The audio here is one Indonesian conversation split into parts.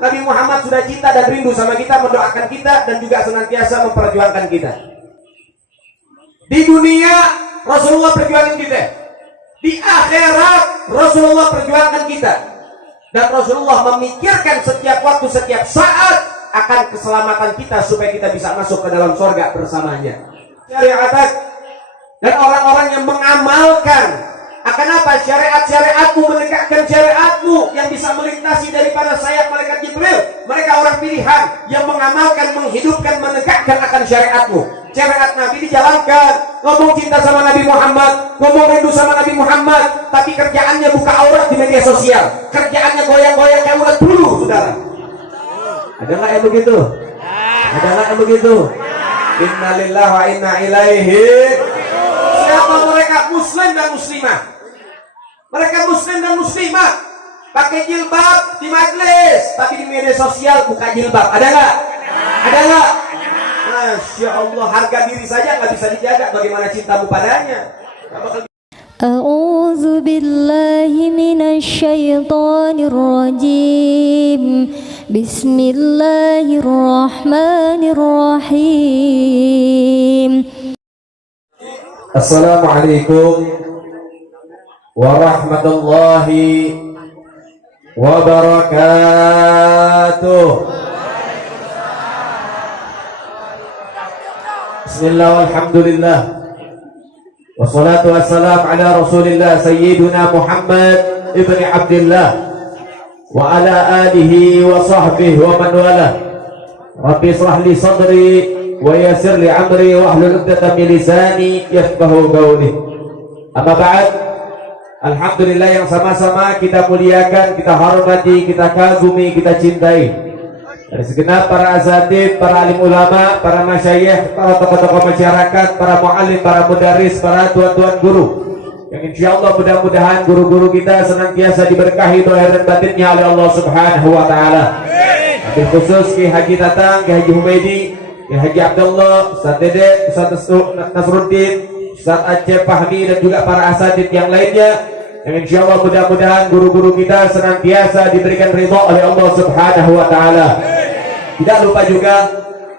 Nabi Muhammad sudah cinta dan rindu sama kita, mendoakan kita, dan juga senantiasa memperjuangkan kita. Di dunia Rasulullah perjuangkan kita, di akhirat Rasulullah perjuangkan kita, dan Rasulullah memikirkan setiap waktu, setiap saat akan keselamatan kita supaya kita bisa masuk ke dalam surga bersamanya. Syariat dan orang-orang yang mengamalkan akan apa? Syariat-syariatmu, menegakkan syariatmu yang bisa melintasi daripada sayap malaikat Jibril. Mereka orang pilihan yang mengamalkan, menghidupkan, menegakkan akan syariatmu. Syariat Nabi dijalankan, ngomong cinta sama Nabi Muhammad, ngomong rindu sama Nabi Muhammad, tapi kerjaannya buka aurat di media sosial, kerjaannya goyang-goyang kayak ulat bulu, saudara. Ada nggak yang begitu? Ada nggak yang begitu? Innalillahi wa inna ilaihi. Siapa mereka? Muslim dan muslimah. Mereka muslim dan muslimah, pakai jilbab di majelis, tapi di media sosial buka jilbab. Ada nggak? Ada nggak? Masya Allah, harga diri saja nggak bisa dijaga, bagaimana cintamu padanya? A'udzu billahi minasy syaithanir rajim. Bismillahirrahmanirrahim. Assalamualaikum warahmatullahi wabarakatuh. Bismillah walhamdulillah wassalatu wassalam ala rasulillah sayyiduna Muhammad ibni Abdillah wa ala alihi wa sahbihi wa man wala. Rabbi israh li sadri wa yassir li amri wa ahlul 'uqdatam min lisani yafqahu qawli. Amma ba'd. Alhamdulillah yang sama-sama kita muliakan, kita hormati, kita kagumi, kita cintai. Dari segenap para asatidz, para alim ulama, para masyayikh, para tokoh-tokoh masyarakat, para muallim, para mudarris, para tuan-tuan guru, yang insyaallah mudah-mudahan guru-guru kita senantiasa diberkahi zahir dan batinnya oleh Allah Subhanahu wa taala. Wabil khusus Ki Haji Tatang, Ki Haji Humaydi, Ki Haji Abdullah, Ustaz Dede, Ustaz Nasruddin, Ustaz Aceh Fahmi, dan juga para asatidz yang lainnya, yang insyaallah mudah-mudahan guru-guru kita senantiasa diberikan ridha oleh Allah Subhanahu wa taala. Tidak lupa juga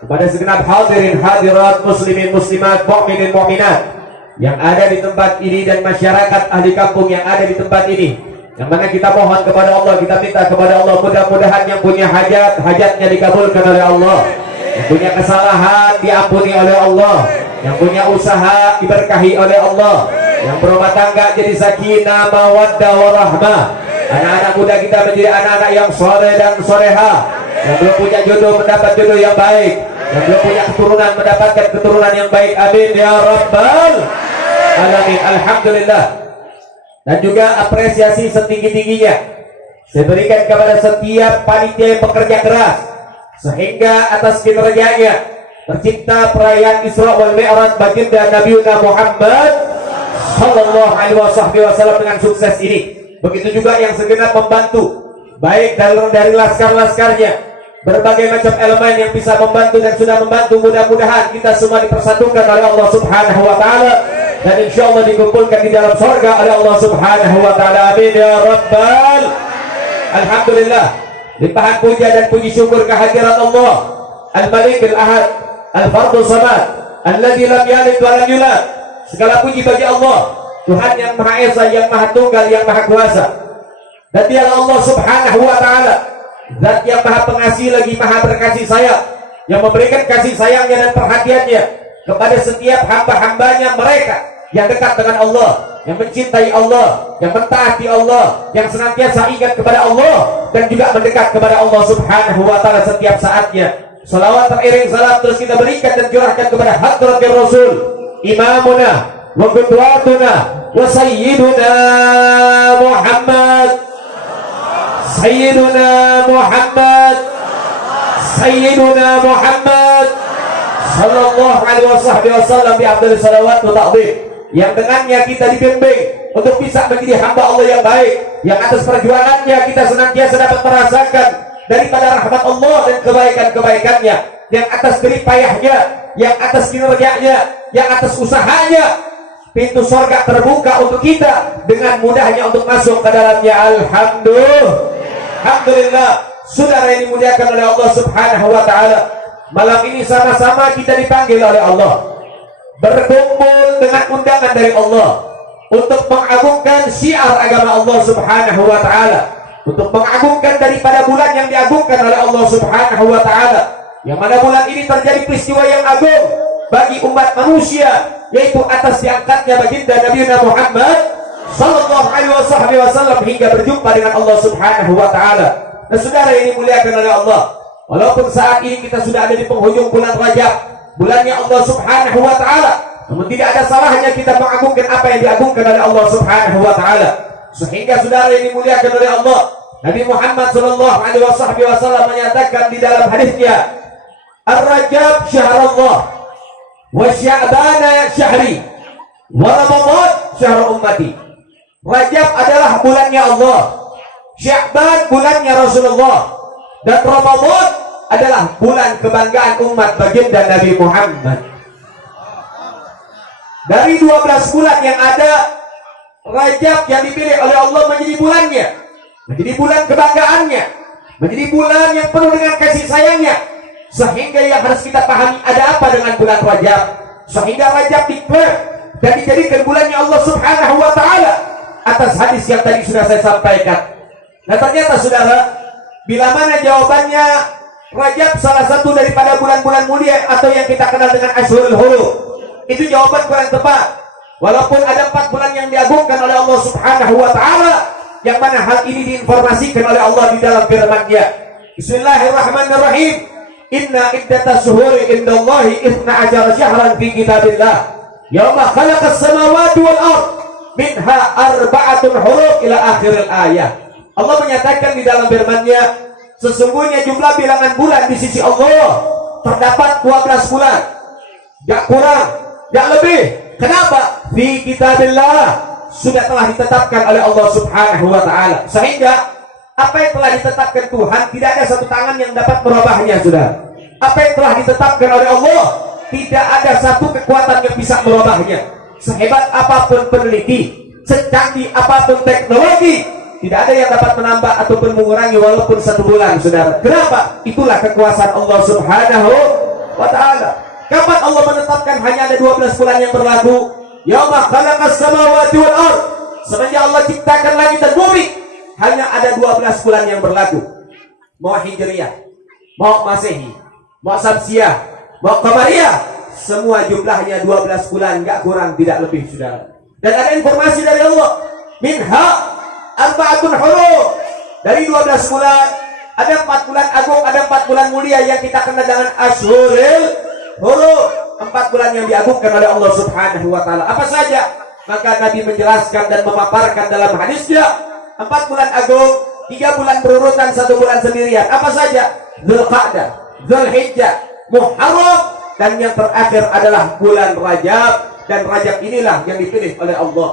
kepada segenap hadirin hadirat, muslimin muslimat, mukminin mukminat yang ada di tempat ini dan masyarakat ahli kampung yang ada di tempat ini, yang mana kita mohon kepada Allah, kita minta kepada Allah, mudah-mudahan yang punya hajat, hajatnya dikabulkan oleh Allah, yang punya kesalahan diampuni oleh Allah, yang punya usaha diberkahi oleh Allah, yang berumah tangga jadi sakinah, mawaddah, warahmah, anak-anak muda kita menjadi anak-anak yang soleh dan soleha, yang belum punya jodoh mendapat jodoh yang baik, yang belum punya keturunan mendapatkan keturunan yang baik. Amin ya rabbal alamin. Alhamdulillah. Dan juga apresiasi setinggi-tingginya saya berikan kepada setiap panitia yang bekerja keras sehingga atas kinerjanya tercipta perayaan Isra wal Mi'raj baginda Nabi Muhammad sallallahu alaihi wasallam dengan sukses ini. Begitu juga yang segenap membantu, baik dari laskar-laskarnya, berbagai macam elemen yang bisa membantu dan sudah membantu. Mudah-mudahan kita semua dipersatukan oleh Allah Subhanahu wa taala dan insyaallah dikumpulkan di dalam surga oleh Allah Subhanahu wa taala. Amin ya rabbal. Alhamdulillah, limpahan puja dan puji syukur kehadirat Allah Al-Malik Al-Ahad Al-Fardhu Samad alladzi lam yalid wa lam yulad. Segala puji bagi Allah, Tuhan yang Maha Esa, yang Maha Tunggal, yang Maha Kuasa. Dan Dialah Allah Subhanahu wa taala, Zat yang Maha Pengasih lagi Maha Berkasih Sayang, yang memberikan kasih sayangnya dan perhatiannya kepada setiap hamba-hambanya mereka yang dekat dengan Allah, yang mencintai Allah, yang mentaati Allah, yang senantiasa ingat kepada Allah dan juga mendekat kepada Allah Subhanahu wa taala setiap saatnya. Salawat teriring salam terus kita berikan dan curahkan kepada hadratir Rasul, imamuna wa qudwatuna wa sayyiduna Muhammad, Sayyiduna Muhammad, Sayyiduna Muhammad sallallahu alaihi wasallam bi afdhalus salawat wa ta'dhim, yang dengannya kita dibimbing untuk bisa menjadi hamba Allah yang baik, yang atas perjuangannya kita senantiasa dapat merasakan daripada rahmat Allah dan kebaikan-kebaikannya, yang atas jerih payahnya, yang atas kinerjanya, yang atas usahanya pintu surga terbuka untuk kita dengan mudahnya untuk masuk ke dalamnya. Alhamdulillah, saudara yang dimuliakan oleh Allah Subhanahu wa taala, malam ini sama-sama kita dipanggil oleh Allah berkumpul dengan undangan dari Allah untuk mengagungkan syiar agama Allah Subhanahu wa taala, untuk mengagungkan daripada bulan yang diagungkan oleh Allah Subhanahu wa taala, yang mana bulan ini terjadi peristiwa yang agung bagi umat manusia, yaitu atas diangkatnya baginda Nabi Muhammad sallallahu alaihi wasallam hingga berjumpa dengan Allah Subhanahu wa taala. Dan saudara yang dimuliakan oleh Allah, walaupun saat ini kita sudah ada di penghujung bulan Rajab, bulannya Allah Subhanahu wa taala, namun tidak ada salahnya kita mengagungkan apa yang diagungkan oleh Allah Subhanahu wa taala. Sehingga saudara yang dimuliakan oleh Allah, Nabi Muhammad sallallahu alaihi wasallam menyatakan di dalam hadisnya, Ar-Rajab syahrullah wa Sya'bana syahri wa Ramadan syahr ummati. Rajab adalah bulannya Allah, Sya'ban bulannya Rasulullah, dan Ramadan adalah bulan kebanggaan umat baginda Nabi Muhammad. Dari 12 bulan yang ada, Rajab yang dipilih oleh Allah menjadi bulannya, menjadi bulan kebanggaannya, menjadi bulan yang penuh dengan kasih sayangnya. Sehingga yang harus kita pahami, ada apa dengan bulan Rajab, sehingga Rajab diklaim dan dijadikan bulannya Allah Subhanahu wa taala atas hadis yang tadi sudah saya sampaikan. Nah ternyata saudara, bila mana jawabannya Rajab salah satu daripada bulan-bulan mulia atau yang kita kenal dengan Ashhurul Hurum, itu jawaban kurang tepat. Walaupun ada 4 bulan yang diagungkan oleh Allah Subhanahu wa taala, yang mana hal ini diinformasikan oleh Allah di dalam firman-Nya. Bismillahirrahmanirrahim. Inna iddatas syuhuri indallahi 12 syahran fi kitabillah yauma khalaqas samawati wal ard minha arba'atun huruf ila akhiril ayat. Allah menyatakan di dalam firman-Nya, sesungguhnya jumlah bilangan bulan di sisi Allah terdapat 12 bulan, gak kurang, gak lebih. Kenapa? Fi kitabillah, sudah telah ditetapkan oleh Allah Subhanahu wa taala. Sehingga apa yang telah ditetapkan Tuhan, tidak ada satu tangan yang dapat merubahnya, sudah. Apa yang telah ditetapkan oleh Allah, tidak ada satu kekuatan yang bisa merubahnya. Sehebat apapun peneliti, secanggih apapun teknologi, tidak ada yang dapat menambah ataupun mengurangi walaupun 1 bulan, saudara. Kenapa? Itulah kekuasaan Allah Subhanahu wa taala. Kapan Allah menetapkan hanya ada 12 bulan yang berlaku? Yauma khalaqas samawati wal ard. Semenjak Allah ciptakan langit dan bumi, hanya ada 12 bulan yang berlaku. Mau Hijriyah, mau Masehi, mau Samsiah, mau Qamariyah, semua jumlahnya 12 bulan, enggak kurang tidak lebih, saudara. Dan ada informasi dari Allah, minha arba'atun hurum. Dari 12 bulan, ada 4 bulan agung, ada 4 bulan mulia yang kita kenal dengan Ashhurul Hurum. 4 bulan yang diagungkan oleh Allah Subhanahu wa taala. Apa saja? Maka Nabi menjelaskan dan memaparkan dalam hadisnya, 4 bulan agung, 3 bulan berurutan, 1 bulan sendirian. Apa saja? Dzulqa'dah, Dzulhijjah, Muharram, dan yang terakhir adalah bulan Rajab. Dan Rajab inilah yang dipilih oleh Allah.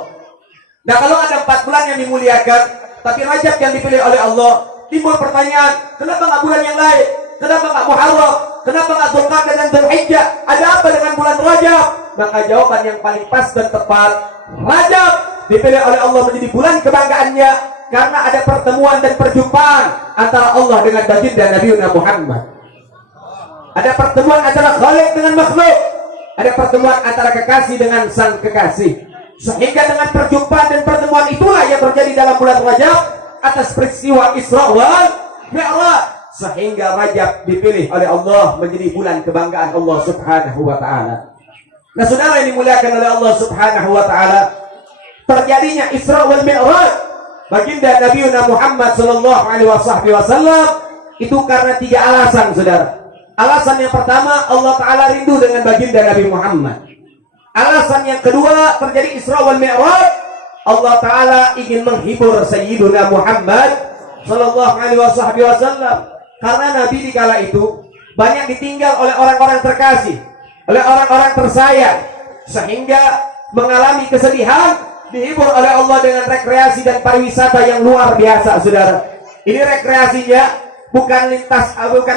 Nah, kalau ada 4 bulan yang dimuliakan, tapi Rajab yang dipilih oleh Allah, timbul pertanyaan, kenapa nggak bulan yang lain? Kenapa nggak Muharram? Kenapa nggak Dzulqa'dah dan Dzulhijjah? Ada apa dengan bulan Rajab? Maka jawaban yang paling pas dan tepat, Rajab dipilih oleh Allah menjadi bulan kebanggaannya karena ada pertemuan dan perjumpaan antara Allah dengan baginda Nabi Muhammad. Ada pertemuan antara Khaliq dengan makhluk, ada pertemuan antara kekasih dengan sang kekasih. Sehingga dengan perjumpaan dan pertemuan itulah yang terjadi dalam bulan Rajab atas peristiwa Isra wal Mi'raj. Sehingga Rajab dipilih oleh Allah menjadi bulan kebanggaan Allah Subhanahu wa taala. Nah, saudara yang dimuliakan oleh Allah Subhanahu wa taala, terjadinya Isra wal Mi'raj baginda Nabi Muhammad sallallahu alaihi wasallam itu karena 3 alasan, saudara. Alasan yang pertama, Allah taala rindu dengan baginda Nabi Muhammad. Alasan yang kedua, terjadi Isra wal Mi'raj, Allah taala ingin menghibur Sayyiduna Muhammad sallallahu alaihi wasallam. Karena Nabi di kala itu banyak ditinggal oleh orang-orang terkasih, oleh orang-orang tersayang, sehingga mengalami kesedihan, dihibur oleh Allah dengan rekreasi dan pariwisata yang luar biasa, saudara. Ini rekreasinya bukan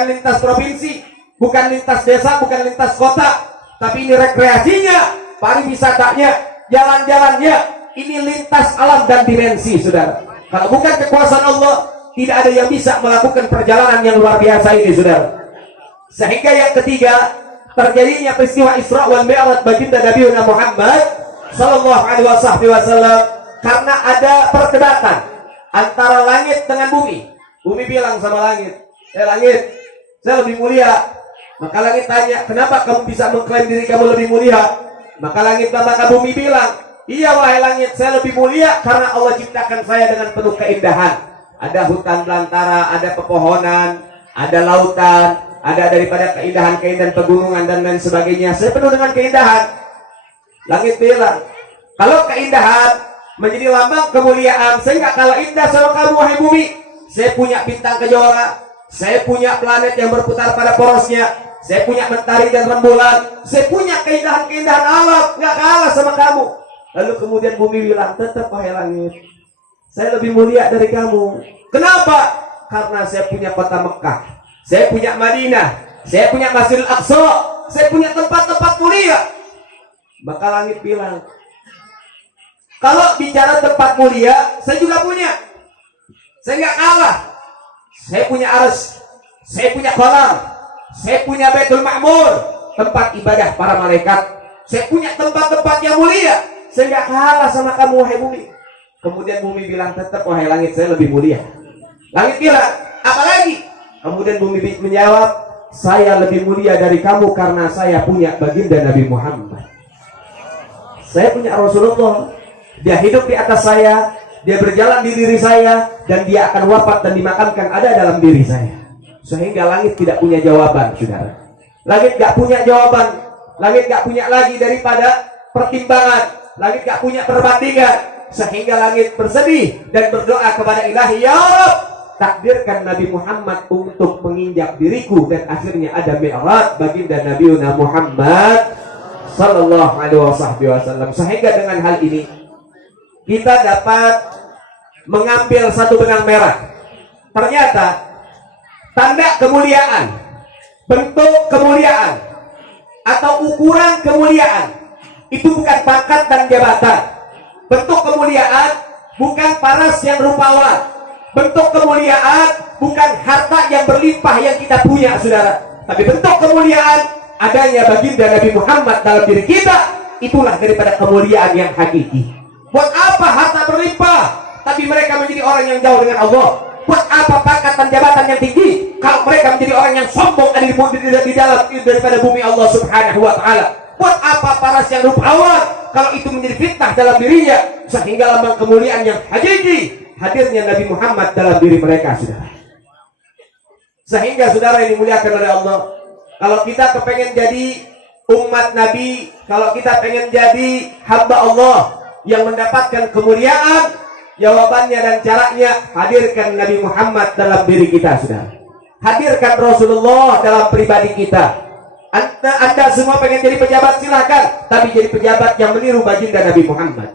lintas provinsi, bukan lintas desa, bukan lintas kota, tapi ini rekreasinya, pariwisatanya, jalan-jalannya, ini lintas alam dan dimensi, saudara. Kalau bukan kekuasaan Allah, tidak ada yang bisa melakukan perjalanan yang luar biasa ini, saudara. Sehingga yang ketiga, terjadinya peristiwa Isra wal Mi'raj baginda Nabi Muhammad sallallahu alaihi wasallam karena ada perdebatan antara langit dengan bumi. Bumi bilang sama langit, langit, saya lebih mulia. Maka langit tanya, kenapa kamu bisa mengklaim diri kamu lebih mulia? Maka bumi bilang, iya wahai langit, saya lebih mulia karena Allah ciptakan saya dengan penuh keindahan. Ada hutan belantara, ada pepohonan, ada lautan, ada daripada keindahan-keindahan pegunungan dan lain sebagainya. Saya penuh dengan keindahan. Langit bilang, kalau keindahan menjadi lambang kemuliaan, saya nggak kalah indah sama kamu wahai bumi. Saya punya bintang kejora, saya punya planet yang berputar pada porosnya, saya punya mentari dan rembulan, saya punya keindahan-keindahan alam, nggak kalah sama kamu. Lalu kemudian bumi bilang, tetap wahai langit, saya lebih mulia dari kamu. Kenapa? Karena saya punya kota Mekah, saya punya Madinah, saya punya Masjidil Aqsa, saya punya tempat-tempat mulia. Maka langit bilang, kalau bicara tempat mulia, saya juga punya. Saya nggak kalah. Saya punya Arsy, saya punya kolam, saya punya Baitul Ma'mur, tempat ibadah para malaikat. Saya punya tempat-tempat yang mulia. Saya nggak kalah sama kamu wahai bumi. Kemudian bumi bilang, tetap wahai langit, saya lebih mulia. Langit bilang, apa lagi? Kemudian bumi menjawab, saya lebih mulia dari kamu karena saya punya baginda Nabi Muhammad. Saya punya Rasulullah. Dia hidup di atas saya, dia berjalan di diri saya, dan dia akan wafat dan dimakamkan ada dalam diri saya. Sehingga langit tidak punya jawaban, saudara. Langit gak punya jawaban. Langit gak punya lagi daripada pertimbangan. Langit gak punya perbandingan. Sehingga langit bersedih dan berdoa kepada Ilahi, ya Rabb, takdirkan Nabi Muhammad untuk menginjak diriku. Dan akhirnya ada Mi'raj baginda Nabi Muhammad sallallahu alaihi wasallam. Sehingga dengan hal ini kita dapat mengambil satu benang merah. Ternyata tanda kemuliaan, bentuk kemuliaan, atau ukuran kemuliaan itu bukan pangkat dan jabatan. Bentuk kemuliaan bukan paras yang rupawan. Bentuk kemuliaan bukan harta yang berlimpah yang kita punya, saudara. Tapi bentuk kemuliaan adanya baginda Nabi Muhammad dalam diri kita. Itulah daripada kemuliaan yang hakiki. Buat apa harta berlimpah tapi mereka menjadi orang yang jauh dengan Allah? Buat apa pangkat dan jabatan yang tinggi kalau mereka menjadi orang yang sombong ada di dalam daripada bumi Allah Subhanahu wa taala? Buat apa paras yang rupawan kalau itu menjadi fitnah dalam dirinya? Sehingga lambang kemuliaan yang hakiki hadirnya Nabi Muhammad dalam diri mereka, saudara. Sehingga saudara yang dimuliakan oleh Allah, kalau kita kepengen jadi umat Nabi, kalau kita pengen jadi hamba Allah yang mendapatkan kemuliaan, jawabannya dan caranya hadirkan Nabi Muhammad dalam diri kita, saudara. Hadirkan Rasulullah dalam pribadi kita. Anda semua pengen jadi pejabat, silahkan, tapi jadi pejabat yang meniru baginda Nabi Muhammad.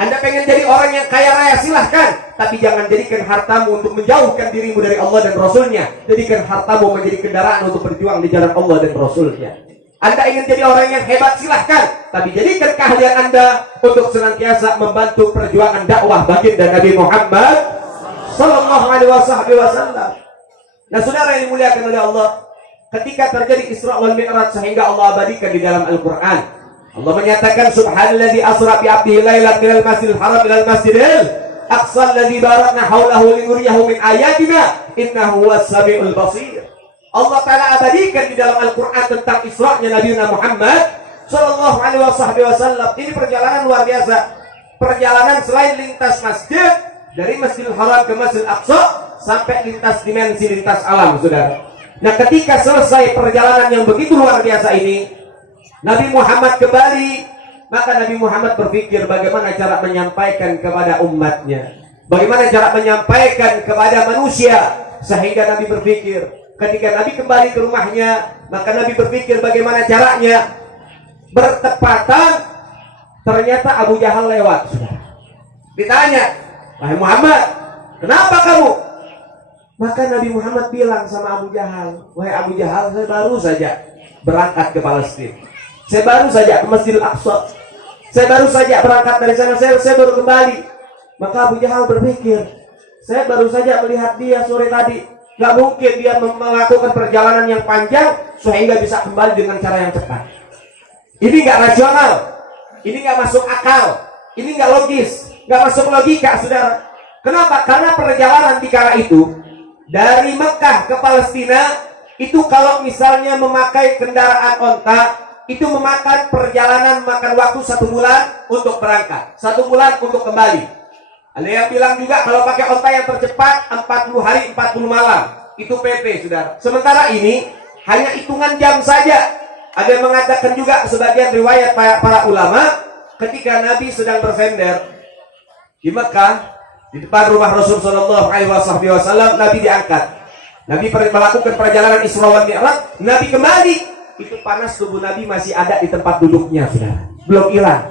Anda pengen jadi orang yang kaya raya, silahkan, tapi jangan jadikan hartamu untuk menjauhkan dirimu dari Allah dan Rasulnya. Jadikan hartamu menjadi kendaraan untuk berjuang di jalan Allah dan Rasulnya. Anda ingin jadi orang yang hebat, silahkan, tapi jadikan keahlian Anda untuk senantiasa membantu perjuangan dakwah baginda Nabi Muhammad sallallahu alaihi wasallam. Nah, saudara yang dimuliakan oleh Allah, ketika terjadi Isra wal Mi'raj sehingga Allah abadikan di dalam Al-Qur'an, Allah menyatakan, subhanalladzi asra bi 'abdihi lailan minal masjidil haram ilal masjidil aqsa alladzi barakna haulahu linuriyahu min ayatina innahu huwas samiul basir. Allah Ta'ala abadikan di dalam Al-Quran tentang Isra'nya Nabi Muhammad sallallahu alaihi wasallam. Ini perjalanan luar biasa. Perjalanan selain lintas masjid, dari Masjidil Haram ke Masjidil Aqsa, sampai lintas dimensi, lintas alam, saudara. Nah, ketika selesai perjalanan yang begitu luar biasa ini, Nabi Muhammad kembali. Maka Nabi Muhammad berpikir bagaimana cara menyampaikan kepada umatnya, bagaimana cara menyampaikan kepada manusia. Sehingga Nabi berpikir, ketika Nabi kembali ke rumahnya, maka Nabi berpikir bagaimana caranya. Bertepatan, ternyata Abu Jahal lewat, saudara. Ditanya, wahai Muhammad, kenapa kamu? Maka Nabi Muhammad bilang sama Abu Jahal, wahai Abu Jahal, saya baru saja berangkat ke Palestina. Saya baru saja ke Masjidil Aqsa. Saya baru saja berangkat dari sana, saya baru kembali. Maka Abu Jahal berpikir, Saya baru saja melihat dia sore tadi. Gak mungkin dia melakukan perjalanan yang panjang sehingga bisa kembali dengan cara yang cepat. Ini gak rasional. Ini gak masuk akal. Ini gak logis. Gak masuk logika, saudara. Kenapa? Karena perjalanan di kala itu dari Mekah ke Palestina itu kalau misalnya memakai kendaraan onta itu memakan perjalanan makan waktu 1 bulan untuk berangkat, 1 bulan untuk kembali. Ada yang bilang juga kalau pakai onta yang tercepat 40 hari 40 malam itu PP, saudara. Sementara ini hanya hitungan jam saja. Ada yang mengatakan juga sebagian riwayat para ulama ketika Nabi sedang bersender di Mekah di depan rumah Rasul Shallallahu Alaihi Wasallam, Nabi diangkat. Nabi melakukan perjalanan Isra wal Mi'raj. Nabi kembali, itu panas tubuh Nabi masih ada di tempat duduknya, saudara. Belum hilang.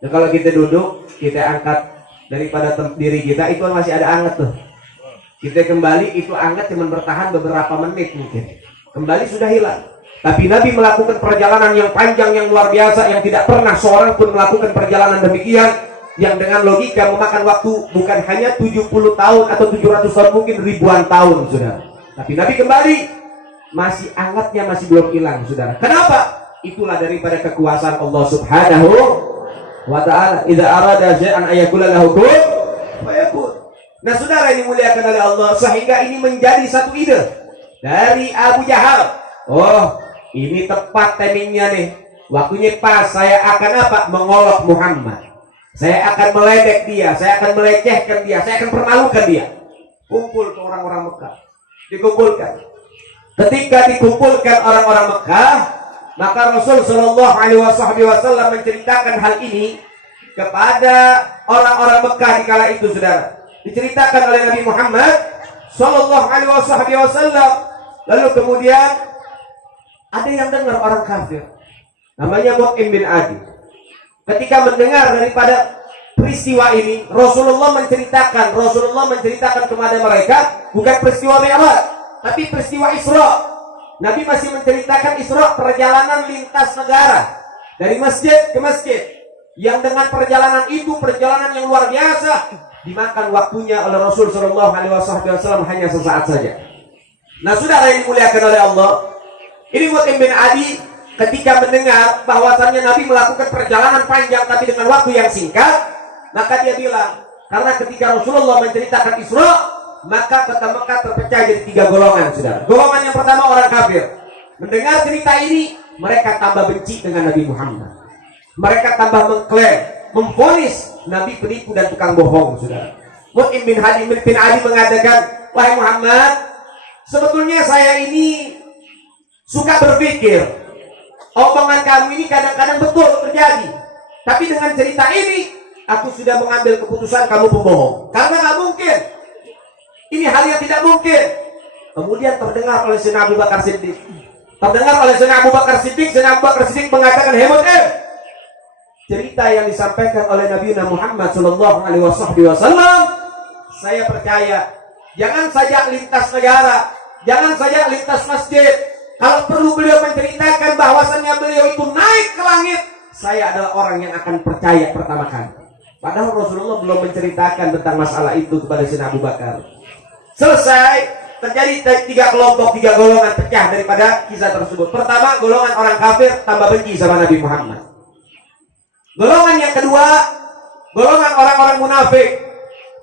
Dan kalau kita duduk, kita angkat daripada diri kita, itu masih ada anget tuh. Kita kembali, itu anget cuma bertahan beberapa menit mungkin. Kembali sudah hilang. Tapi Nabi melakukan perjalanan yang panjang, yang luar biasa, yang tidak pernah seorang pun melakukan perjalanan demikian. Yang dengan logika memakan waktu bukan hanya 70 tahun atau 700 tahun, mungkin ribuan tahun, saudara. Tapi Nabi kembali masih angetnya, masih belum hilang, saudara. Kenapa? Itulah daripada kekuasaan Allah Subhanahu wa ta'ala. Idza arada syai'an ayakula lahu kun fayakun. Nah, saudara ini muliakan oleh Allah, sehingga ini menjadi satu ide dari Abu Jahal. Oh, ini tepat timingnya nih. Waktunya pas, saya akan apa? Mengolok Muhammad. Saya akan meledek dia, saya akan melecehkan dia, saya akan permalukan dia. Kumpul ke orang-orang Mekah. Dikumpulkan. Ketika dikumpulkan orang-orang Mekah, maka Rasul Shallallahu Alaihi Wasallam menceritakan hal ini kepada orang-orang Mekah di kala itu, saudara. Diceritakan oleh Nabi Muhammad Shallallahu Alaihi Wasallam. Lalu kemudian ada yang dengar orang kafir, namanya Mut'im bin Adi. Ketika mendengar daripada peristiwa ini, Rasulullah menceritakan kepada mereka bukan peristiwa Mi'raj, tapi peristiwa Isra. Nabi masih menceritakan Isra, perjalanan lintas negara dari masjid ke masjid, yang dengan perjalanan itu, perjalanan yang luar biasa, dimakan waktunya oleh Rasul Shallallahu Alaihi Wasallam hanya sesaat saja. Nah, saudara yang dimuliakan oleh Allah, ini Mut'im bin Adi ketika mendengar bahwasannya Nabi melakukan perjalanan panjang tapi dengan waktu yang singkat, maka dia bilang, karena ketika Rasulullah menceritakan Isra, maka kota Mekah terpecah jadi 3 golongan, saudara. Golongan yang pertama orang kafir. Mendengar cerita ini, mereka tambah benci dengan Nabi Muhammad. Mereka tambah mengklaim, memvonis Nabi penipu dan tukang bohong, saudara. Mut'im bin Adi mengatakan, wahai Muhammad, sebetulnya saya ini suka berpikir, omongan kamu ini kadang-kadang betul terjadi. Tapi dengan cerita ini, aku sudah mengambil keputusan kamu pembohong. Karena nggak mungkin. Ini hal yang tidak mungkin. Kemudian terdengar oleh Sayyidina Abu Bakar Siddiq. Sayyidina Abu Bakar Siddiq mengatakan, Mut'im, cerita yang disampaikan oleh Nabi Muhammad Shallallahu Alaihi Wasallam, saya percaya. Jangan saja lintas negara, jangan saja lintas masjid. Kalau perlu beliau menceritakan bahwasannya beliau itu naik ke langit, saya adalah orang yang akan percaya pertama kali. Padahal Rasulullah belum menceritakan tentang masalah itu kepada Sayyidina Abu Bakar. Selesai, terjadi 3 kelompok, 3 golongan pecah daripada kisah tersebut. Pertama, golongan orang kafir tambah benci sama Nabi Muhammad. Golongan yang kedua, golongan orang-orang munafik.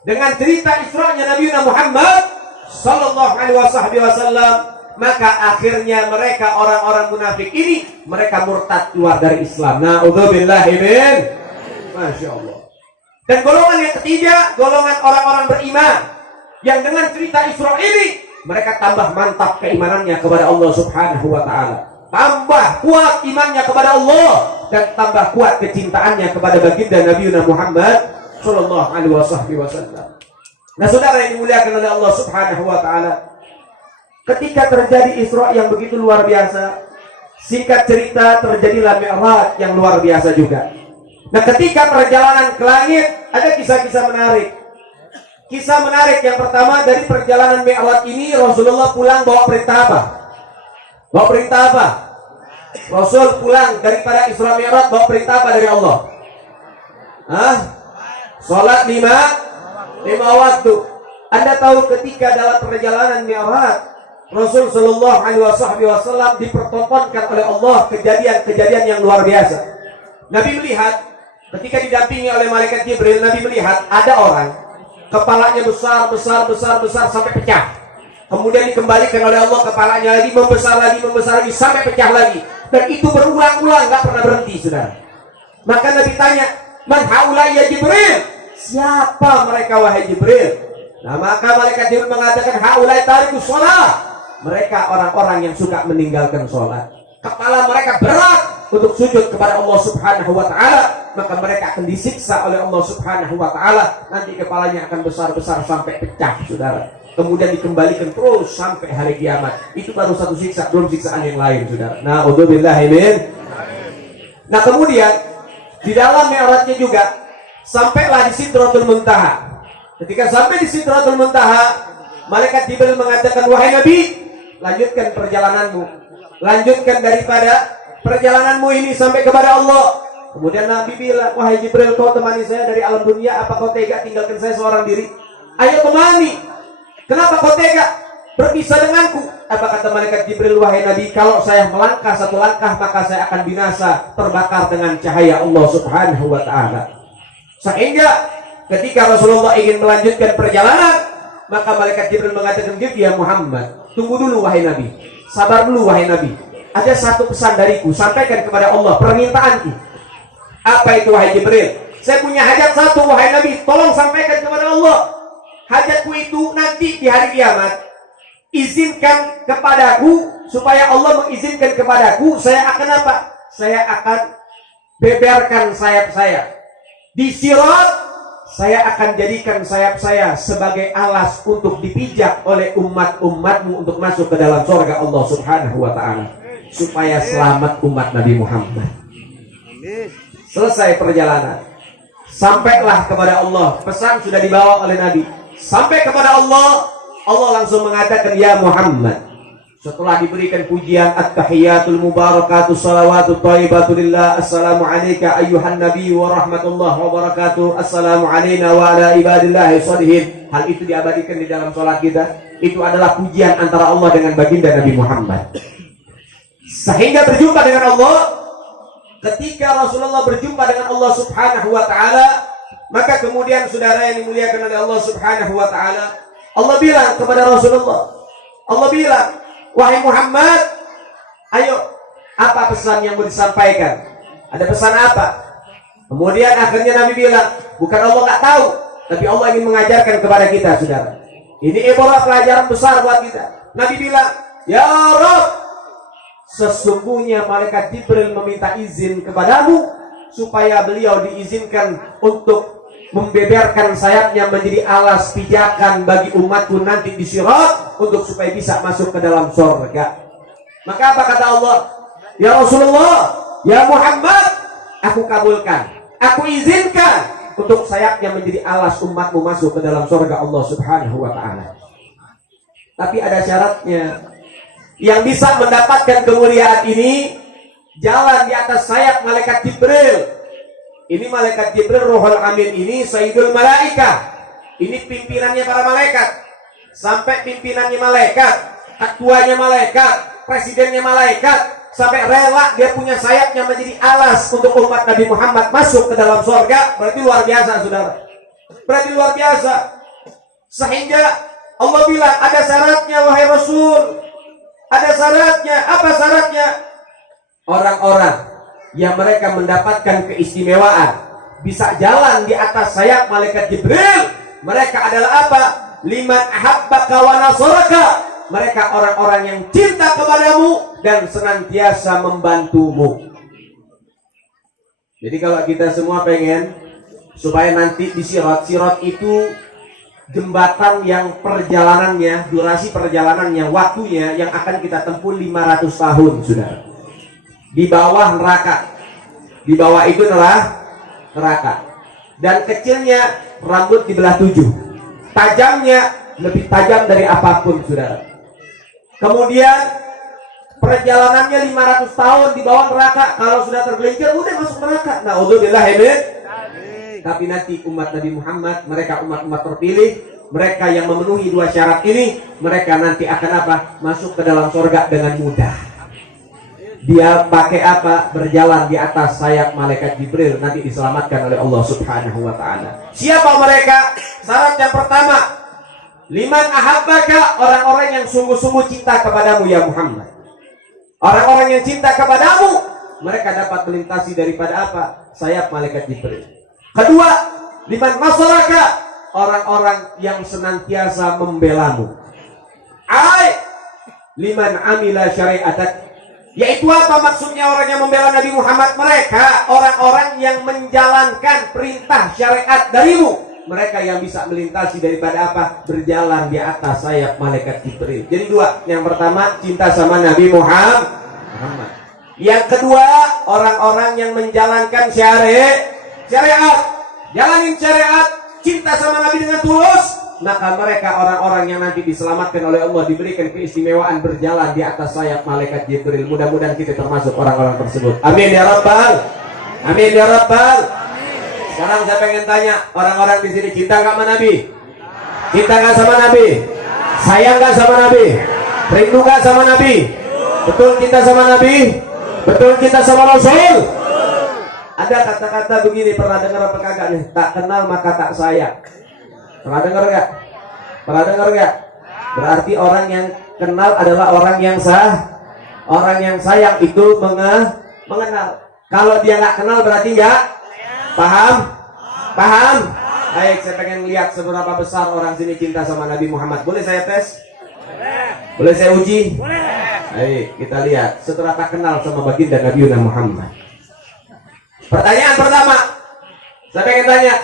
Dengan cerita Isra-nya Nabi Muhammad Sallallahu Alaihi Wasallam, maka akhirnya mereka orang-orang munafik ini, mereka murtad keluar dari Islam. Na'udzubillahi min. Masya Allah. Dan golongan yang ketiga, golongan orang-orang beriman, yang dengan cerita Isra ini, mereka tambah mantap keimanannya kepada Allah Subhanahu wa ta'ala. Tambah kuat imannya kepada Allah, dan tambah kuat kecintaannya kepada baginda Nabi Muhammad Sallallahu Alaihi Wasallam. Nah, saudara yang dimuliakan oleh Allah Subhanahu wa ta'ala, ketika terjadi Isra yang begitu luar biasa, singkat cerita terjadilah Mi'raj yang luar biasa juga. Nah, ketika perjalanan ke langit, ada kisah-kisah menarik. Kisah menarik yang pertama, dari perjalanan Mi'raj ini Rasulullah pulang bawa perintah apa? Bawa perintah apa? Rasul pulang daripada Isra Mi'raj bawa perintah apa dari Allah? Salat 5 waktu. Anda tahu ketika dalam perjalanan Mi'raj, Rasul Shallallahu Alaihi Wasallam dipertontonkan oleh Allah kejadian-kejadian yang luar biasa. Nabi melihat ketika didampingi oleh malaikat Jibril, Nabi melihat ada orang kepalanya besar sampai pecah. Kemudian dikembalikan oleh Allah kepalanya lagi membesar lagi sampai pecah lagi. Dan itu berulang-ulang, nggak pernah berhenti, saudara. Maka Nabi tanya, man haula ya Jibril? Siapa mereka wahai Jibril? Nah, maka malaikat Jibril mengatakan haula tarikus shalah. Mereka orang-orang yang suka meninggalkan sholat. Kepala mereka berat untuk sujud kepada Allah Subhanahu wa taala, maka mereka akan disiksa oleh Allah Subhanahu wa taala. Nanti kepalanya akan besar-besar sampai pecah, saudara. Kemudian dikembalikan terus sampai hari kiamat. Itu baru satu siksa, belum siksaan yang lain, saudara. Na'udzubillahi min. Nah, kemudian di dalam Mi'rajnya juga sampailah di Sidratul Muntaha. Ketika sampai di Sidratul Muntaha, malaikat Jibril mengatakan, wahai Nabi, lanjutkan perjalananmu, lanjutkan daripada perjalananmu ini sampai kepada Allah. Kemudian Nabi bilang, wahai Jibril, kau temani saya dari alam dunia, apa kau tega tinggalkan saya seorang diri? Ayo temani. Kenapa kau tega berpisah denganku? Apa kata malaikat Jibril, wahai Nabi, kalau saya melangkah satu langkah maka saya akan binasa, terbakar dengan cahaya Allah Subhanahu wa taala. Sehingga ketika Rasulullah ingin melanjutkan perjalanan, maka malaikat Jibril mengatakan, ya Muhammad, tunggu dulu wahai Nabi, sabar dulu wahai Nabi. Ada satu pesan dariku, sampaikan kepada Allah permintaanku. Apa itu wahai Jibril? Saya punya hajat satu wahai Nabi, tolong sampaikan kepada Allah. Hajatku itu nanti di hari kiamat, izinkan kepadaku, supaya Allah mengizinkan kepadaku, saya akan apa? Saya akan beberkan sayap saya. Di Sirat, saya akan jadikan sayap saya sebagai alas untuk dipijak oleh umat-umatmu untuk masuk ke dalam surga Allah Subhanahu wa ta'ala, supaya selamat umat Nabi Muhammad. Selesai perjalanan, sampailah kepada Allah. Pesan sudah dibawa oleh Nabi. Sampai kepada Allah, Allah langsung mengatakan, ya Muhammad. Setelah diberikan pujian, at-tahiyatul mubarakatuh salawatut thayyibatu lillah, assalamu alayka ayyuhan nabi wa rahmatullah wa barakatuh, assalamu alayna wa ala ibadillahi sholihin. Hal itu diabadikan di dalam sholat kita. Itu adalah pujian antara Allah dengan baginda Nabi Muhammad. Sehingga berjumpa dengan Allah. Ketika Rasulullah berjumpa dengan Allah Subhanahu wa ta'ala, maka kemudian saudara yang dimuliakan oleh Allah Subhanahu wa ta'ala, Allah bilang kepada Rasulullah, Allah bilang, wahai Muhammad, ayo, apa pesan yang mau disampaikan? Ada pesan apa? Kemudian akhirnya Nabi bilang, bukan Allah nggak tahu, tapi Allah ingin mengajarkan kepada kita, saudara. Ini ibarat pelajaran besar buat kita. Nabi bilang, ya Rabb, sesungguhnya malaikat Jibril meminta izin kepadamu supaya beliau diizinkan untuk membeberkan sayapnya menjadi alas pijakan bagi umatku nanti di Sirat, untuk supaya bisa masuk ke dalam surga. Maka apa kata Allah? Ya Rasulullah, ya Muhammad, aku kabulkan, aku izinkan untuk sayapnya menjadi alas umatmu masuk ke dalam surga Allah Subhanahu wa ta'ala. Tapi ada syaratnya. Yang bisa mendapatkan kemuliaan ini, jalan di atas sayap malaikat Jibril. Ini malaikat Jibril Ruhul Amin ini Sayyidul Malaikah. Ini pimpinannya para malaikat. Sampai pimpinannya malaikat, ketuanya malaikat, presidennya malaikat, sampai rela dia punya sayapnya menjadi alas untuk umat Nabi Muhammad masuk ke dalam surga. Berarti luar biasa, saudara. Berarti luar biasa. Sehingga Allah bilang, ada syaratnya wahai Rasul. Ada syaratnya. Apa syaratnya? Orang-orang yang mereka mendapatkan keistimewaan, bisa jalan di atas sayap malaikat Jibril, mereka adalah apa? Liman ahabbaka wa nasaraka. Mereka orang-orang yang cinta kepadamu dan senantiasa membantumu. Jadi kalau kita semua pengen supaya nanti di Sirat itu jembatan yang perjalanannya, durasi perjalanannya, waktunya yang akan kita tempuh 500 tahun, saudara. Di bawah neraka. Di bawah itu adalah neraka. Dan kecilnya rambut dibelah 7. Tajamnya lebih tajam dari apapun, saudara. Kemudian perjalanannya 500 tahun di bawah neraka. Kalau sudah tergelincir udah masuk neraka. Na'udzubillah. Tapi nanti umat Nabi Muhammad, mereka umat-umat terpilih, mereka yang memenuhi dua syarat ini, mereka nanti akan apa? Masuk ke dalam surga dengan mudah. Dia pakai apa? Berjalan di atas sayap malaikat Jibril, nanti diselamatkan oleh Allah Subhanahu wa ta'ala. Siapa mereka? Syarat yang pertama, liman ahabbaka, orang-orang yang sungguh-sungguh cinta kepadamu ya Muhammad. Orang-orang yang cinta kepadamu, mereka dapat melintasi daripada apa? Sayap malaikat Jibril. Kedua, liman nasaraka, orang-orang yang senantiasa membelamu. Ai liman amila syariatak, yaitu apa maksudnya orang yang membela Nabi Muhammad? Mereka orang-orang yang menjalankan perintah syariat darimu. Mereka yang bisa melintasi daripada apa? Berjalan di atas sayap malaikat Jibril. Jadi dua. Yang pertama, cinta sama Nabi Muhammad. Yang kedua, orang-orang yang menjalankan syariat. Jalanin syariat, cinta sama Nabi dengan tulus. Maka mereka orang-orang yang nanti diselamatkan oleh Allah, diberikan keistimewaan berjalan di atas sayap malaikat Jibril. Mudah-mudahan kita termasuk orang-orang tersebut. Amin ya Rabbal. Amin ya Rabbal. Sekarang saya pengen tanya, orang-orang di sini cinta nggak sama Nabi? Cinta nggak sama Nabi? Sayang nggak sama Nabi? Rindu nggak sama Nabi? Betul cinta sama Nabi? Betul cinta sama Rasul? Ada kata-kata begini, pernah dengar apa kagak nih? Tak kenal maka tak sayang. Pernah dengar nggak? Pernah dengar nggak? Berarti orang yang kenal adalah orang yang sah. Orang yang sayang itu mengenal. Kalau dia nggak kenal berarti nggak. Paham? Paham? Baik, saya pengen lihat seberapa besar orang sini cinta sama Nabi Muhammad. Boleh saya tes? Boleh saya uji? Baik, kita lihat seberapa kenal sama baginda Nabi Muhammad. Pertanyaan pertama, saya pengen tanya,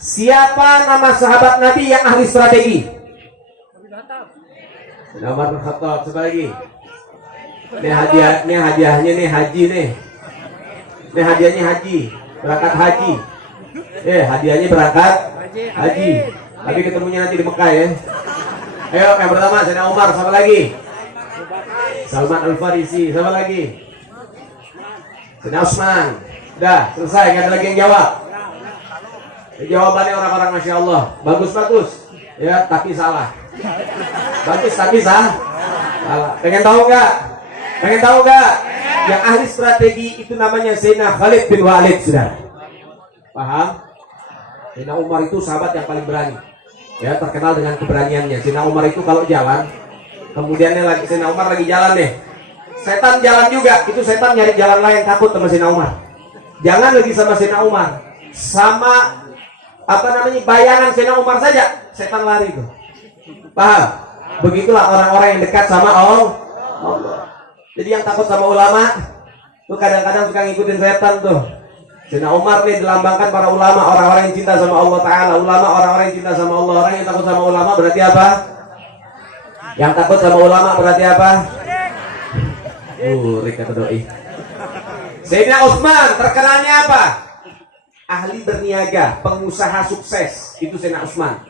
siapa nama sahabat Nabi yang ahli strategi? Umar bin Khattab. Siapa lagi? Ini hadiahnya nih haji nih. Ini hadiahnya haji. Berangkat haji. Hadiahnya berangkat haji. Tapi ketemunya nanti di Mekah ya. Ayo, yang pertama Sayyidina Umar, siapa lagi? Salman Al-Farisi, siapa lagi? Sayyidina Utsman. Udah, selesai, nggak ada lagi yang jawab. Jawabannya orang-orang Masya Allah. Bagus-bagus. Ya, tapi salah. Bagus tapi salah. Pengen tahu nggak? Pengen tahu nggak? Yang ahli strategi itu namanya Sayyidina Khalid bin Walid, sudah. Paham? Sayyidina Umar itu sahabat yang paling berani. Ya, terkenal dengan keberaniannya. Sayyidina Umar itu kalau jalan, kemudian Sayyidina Umar lagi jalan deh. Setan jalan juga, itu setan nyari jalan lain, takut sama Sayyidina Umar. Jangan lagi sama Sayyidina Umar. Sama bayangan Sayyidina Umar saja, setan lari itu. Paham? Begitulah orang-orang yang dekat sama Allah. Jadi yang takut sama ulama tuh kadang-kadang suka ngikutin setan tuh. Sayyidina Umar nih dilambangkan para ulama, orang-orang yang cinta sama Allah Ta'ala. Ulama orang-orang yang cinta sama Allah. Orang yang takut sama ulama berarti apa? Yang takut sama ulama berarti apa? Kata doi. Sayyidina Utsman terkenalnya apa? Ahli berniaga, pengusaha sukses. Itu Sayyidina Utsman.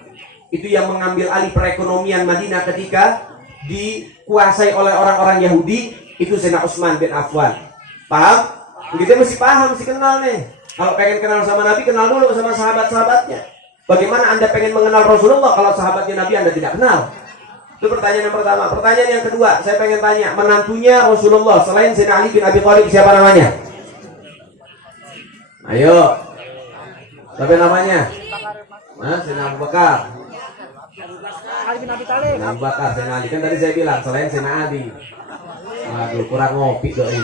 Itu yang mengambil alih perekonomian Madinah ketika dikuasai oleh orang-orang Yahudi. Itu Sayyidina Utsman bin Affan. Paham? Kita mesti paham, mesti kenal nih. Kalau pengen kenal sama Nabi, kenal dulu sama sahabat-sahabatnya. Bagaimana Anda pengen mengenal Rasulullah kalau sahabatnya Nabi Anda tidak kenal? Itu pertanyaan yang pertama. Pertanyaan yang kedua, saya pengen tanya, menantunya Rasulullah selain Sayyidina Ali bin Abi Thalib siapa namanya? Ayo. Siapa namanya? Sayyidina Abu Bakar. Ali bin Abi Thalib. Abu Bakar, Sayyidina Ali. Kan tadi saya bilang selain Sayyidina Ali. Aduh, kurang ngopi doi.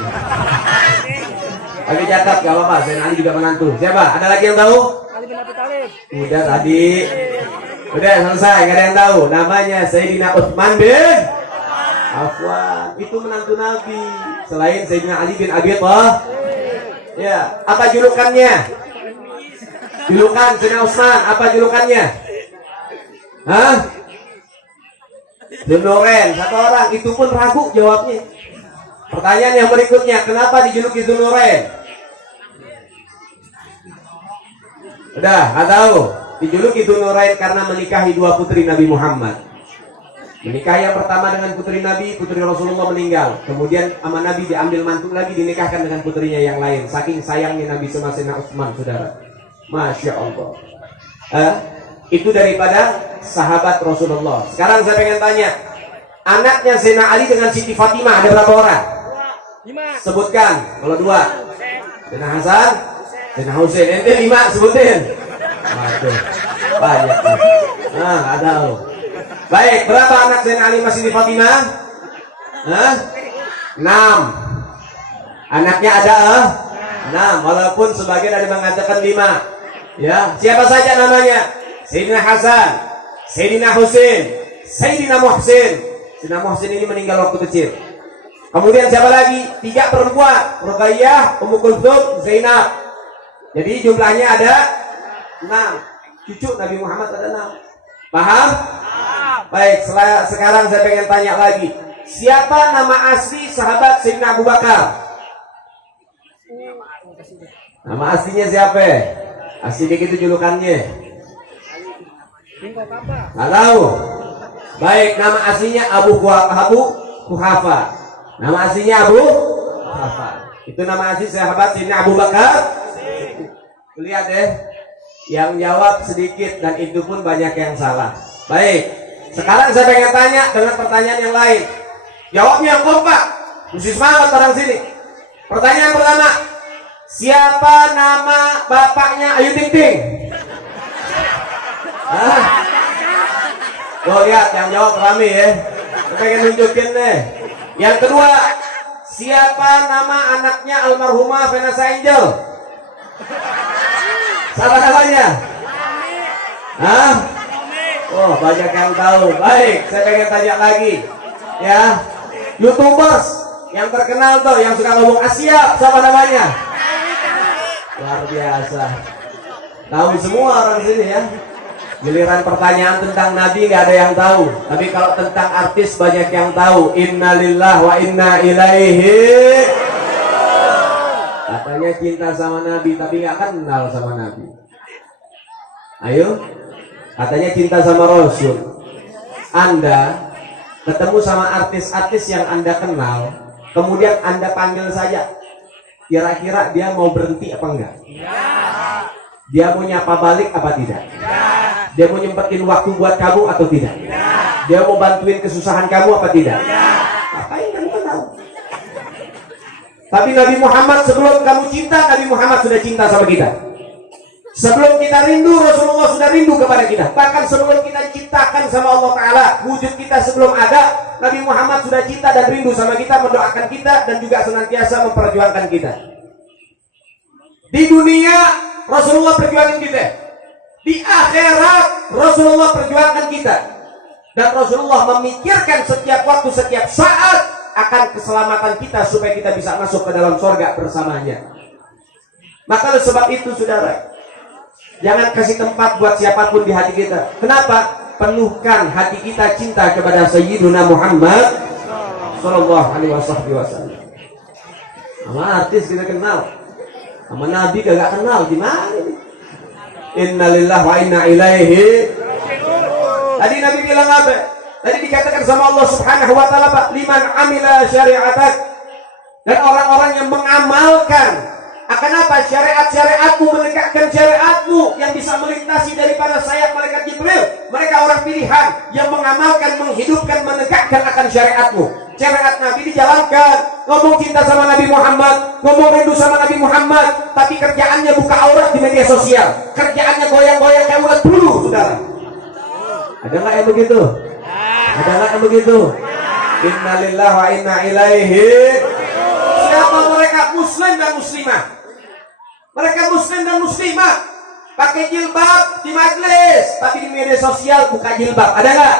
Tapi catat, gak apa-apa, Sayyidina Ali juga menantu. Siapa? Ada lagi yang tahu? Ali bin Abi Thalib. Udah tadi. Udah selesai, gak ada yang tahu. Namanya Sayyidina Utsman bin Affan. Itu menantu Nabi. Selain Sayyidina Ali bin Abi Thalib. Ya, apa julukannya? Julukan Sayyidina Utsman, apa julukannya? Hah? Dzunnurein, satu orang. Itu pun ragu jawabnya. Pertanyaan yang berikutnya, kenapa dijuluki Dzunnurein? Udah, nggak tahu. Dijuluki Dzunnurein karena menikahi dua putri Nabi Muhammad. Menikah yang pertama dengan putri Nabi, putri Rasulullah meninggal. Kemudian sama Nabi diambil mantu lagi, dinikahkan dengan putrinya yang lain. Saking sayangnya Nabi sama Sayyidina Utsman, saudara. Masya Allah. Itu daripada sahabat Rasulullah. Sekarang saya pengen tanya, anaknya Sayyidina Ali dengan Siti Fatimah ada berapa orang? 5. Sebutkan. Kalau 2, Sayyidina Hasan, Sayyidina Husain. Ente 5 sebutin. Waduh, banyak. Nah, nggak tahu. Baik, berapa anak Sayyidina Ali sama Siti Fatimah? 6. Anaknya ada 6, walaupun sebagian ada mengatakan 5. Ya, siapa saja namanya? Sayyidina Hasan, Sayyidina Husain, Sayyidina Muhsin. Sayyidina Muhsin ini meninggal waktu kecil. Kemudian siapa lagi? 3 perempuan, Ruqayyah, Ummu Kulthum, Zainab. Jadi jumlahnya ada 6. Cucu Nabi Muhammad ada 6. Paham? Baik, sekarang saya pengen tanya lagi. Siapa nama asli sahabat Sayyidina Abu Bakar? Nama aslinya siapa? Aslinya gitu julukannya. Nggak tahu. Baik, nama aslinya Abu Quhafa. Nama aslinya Abu Quhafa. Itu nama asli sahabat Sayyidina Abu Bakar. Lihat deh, yang jawab sedikit dan itu pun banyak yang salah. Baik, sekarang saya pengen tanya dengan pertanyaan yang lain. Jawabnya yang kompak, mesti semangat orang sini. Pertanyaan pertama, siapa nama bapaknya Ayu Ting Ting? Tuh lihat, yang jawab rame ya. Saya pengen nunjukin deh. Yang kedua, siapa nama anaknya almarhumah Vanessa Angel? Siapa namanya? Oh, banyak yang tahu. Baik, saya pengen tanya lagi. Ya, YouTubers yang terkenal tuh, yang suka ngomong Asia, siapa namanya? Luar biasa. Tahu semua orang sini ya. Giliran pertanyaan tentang Nabi nggak ada yang tahu. Tapi kalau tentang artis banyak yang tahu. Innalillahi wa inna ilaihi. Katanya cinta sama Nabi, tapi nggak kenal sama Nabi. Ayo, katanya cinta sama Rasul. Anda ketemu sama artis-artis yang Anda kenal, kemudian Anda panggil saja. Kira-kira dia mau berhenti apa enggak? Dia mau nyapa balik apa tidak? Dia mau nyempetin waktu buat kamu atau tidak? Dia mau bantuin kesusahan kamu apa tidak? Ngapain kamu kenal? Tapi Nabi Muhammad, sebelum kamu cinta, Nabi Muhammad sudah cinta sama kita. Sebelum kita rindu, Rasulullah sudah rindu kepada kita. Bahkan sebelum kita ciptakan sama Allah Ta'ala, wujud kita sebelum ada, Nabi Muhammad sudah cinta dan rindu sama kita, mendoakan kita, dan juga senantiasa memperjuangkan kita. Di dunia, Rasulullah perjuangkan kita. Di akhirat, Rasulullah perjuangkan kita. Dan Rasulullah memikirkan setiap waktu, setiap saat akan keselamatan kita supaya kita bisa masuk ke dalam surga bersamanya. Maka oleh sebab itu, saudara, jangan kasih tempat buat siapapun di hati kita. Kenapa? Penuhkan hati kita cinta kepada Sayyiduna Muhammad Sallallahu Alaihi Wasallam. Sama artis kita kenal, sama Nabi kagak kenal, gimana ini? Innalillahi wa inna ilaihi. Tadi Nabi bilang apa? Tadi dikatakan sama Allah Subhanahu wa taala, Pak, liman amila syari'atak. Dan orang-orang yang mengamalkan akan apa? Syariat-syariatmu, menegakkan syariatmu yang bisa melintasi daripada sayap malaikat Jibril. Mereka orang pilihan yang mengamalkan, menghidupkan, menegakkan akan syariatmu. Syariat Nabi dijalankan. Ngomong cinta sama Nabi Muhammad, ngomong rindu sama Nabi Muhammad, tapi kerjaannya buka aurat di media sosial. Kerjaannya goyang-goyang kayak ulat bulu, saudara. Ada nggak yang begitu? Ada nggak yang begitu? Innalillahi wa inna ilaihi. Siapa mereka? Muslim dan muslimah. Mereka muslim dan muslimah, pakai jilbab di majelis, tapi di media sosial buka jilbab. Ada nggak?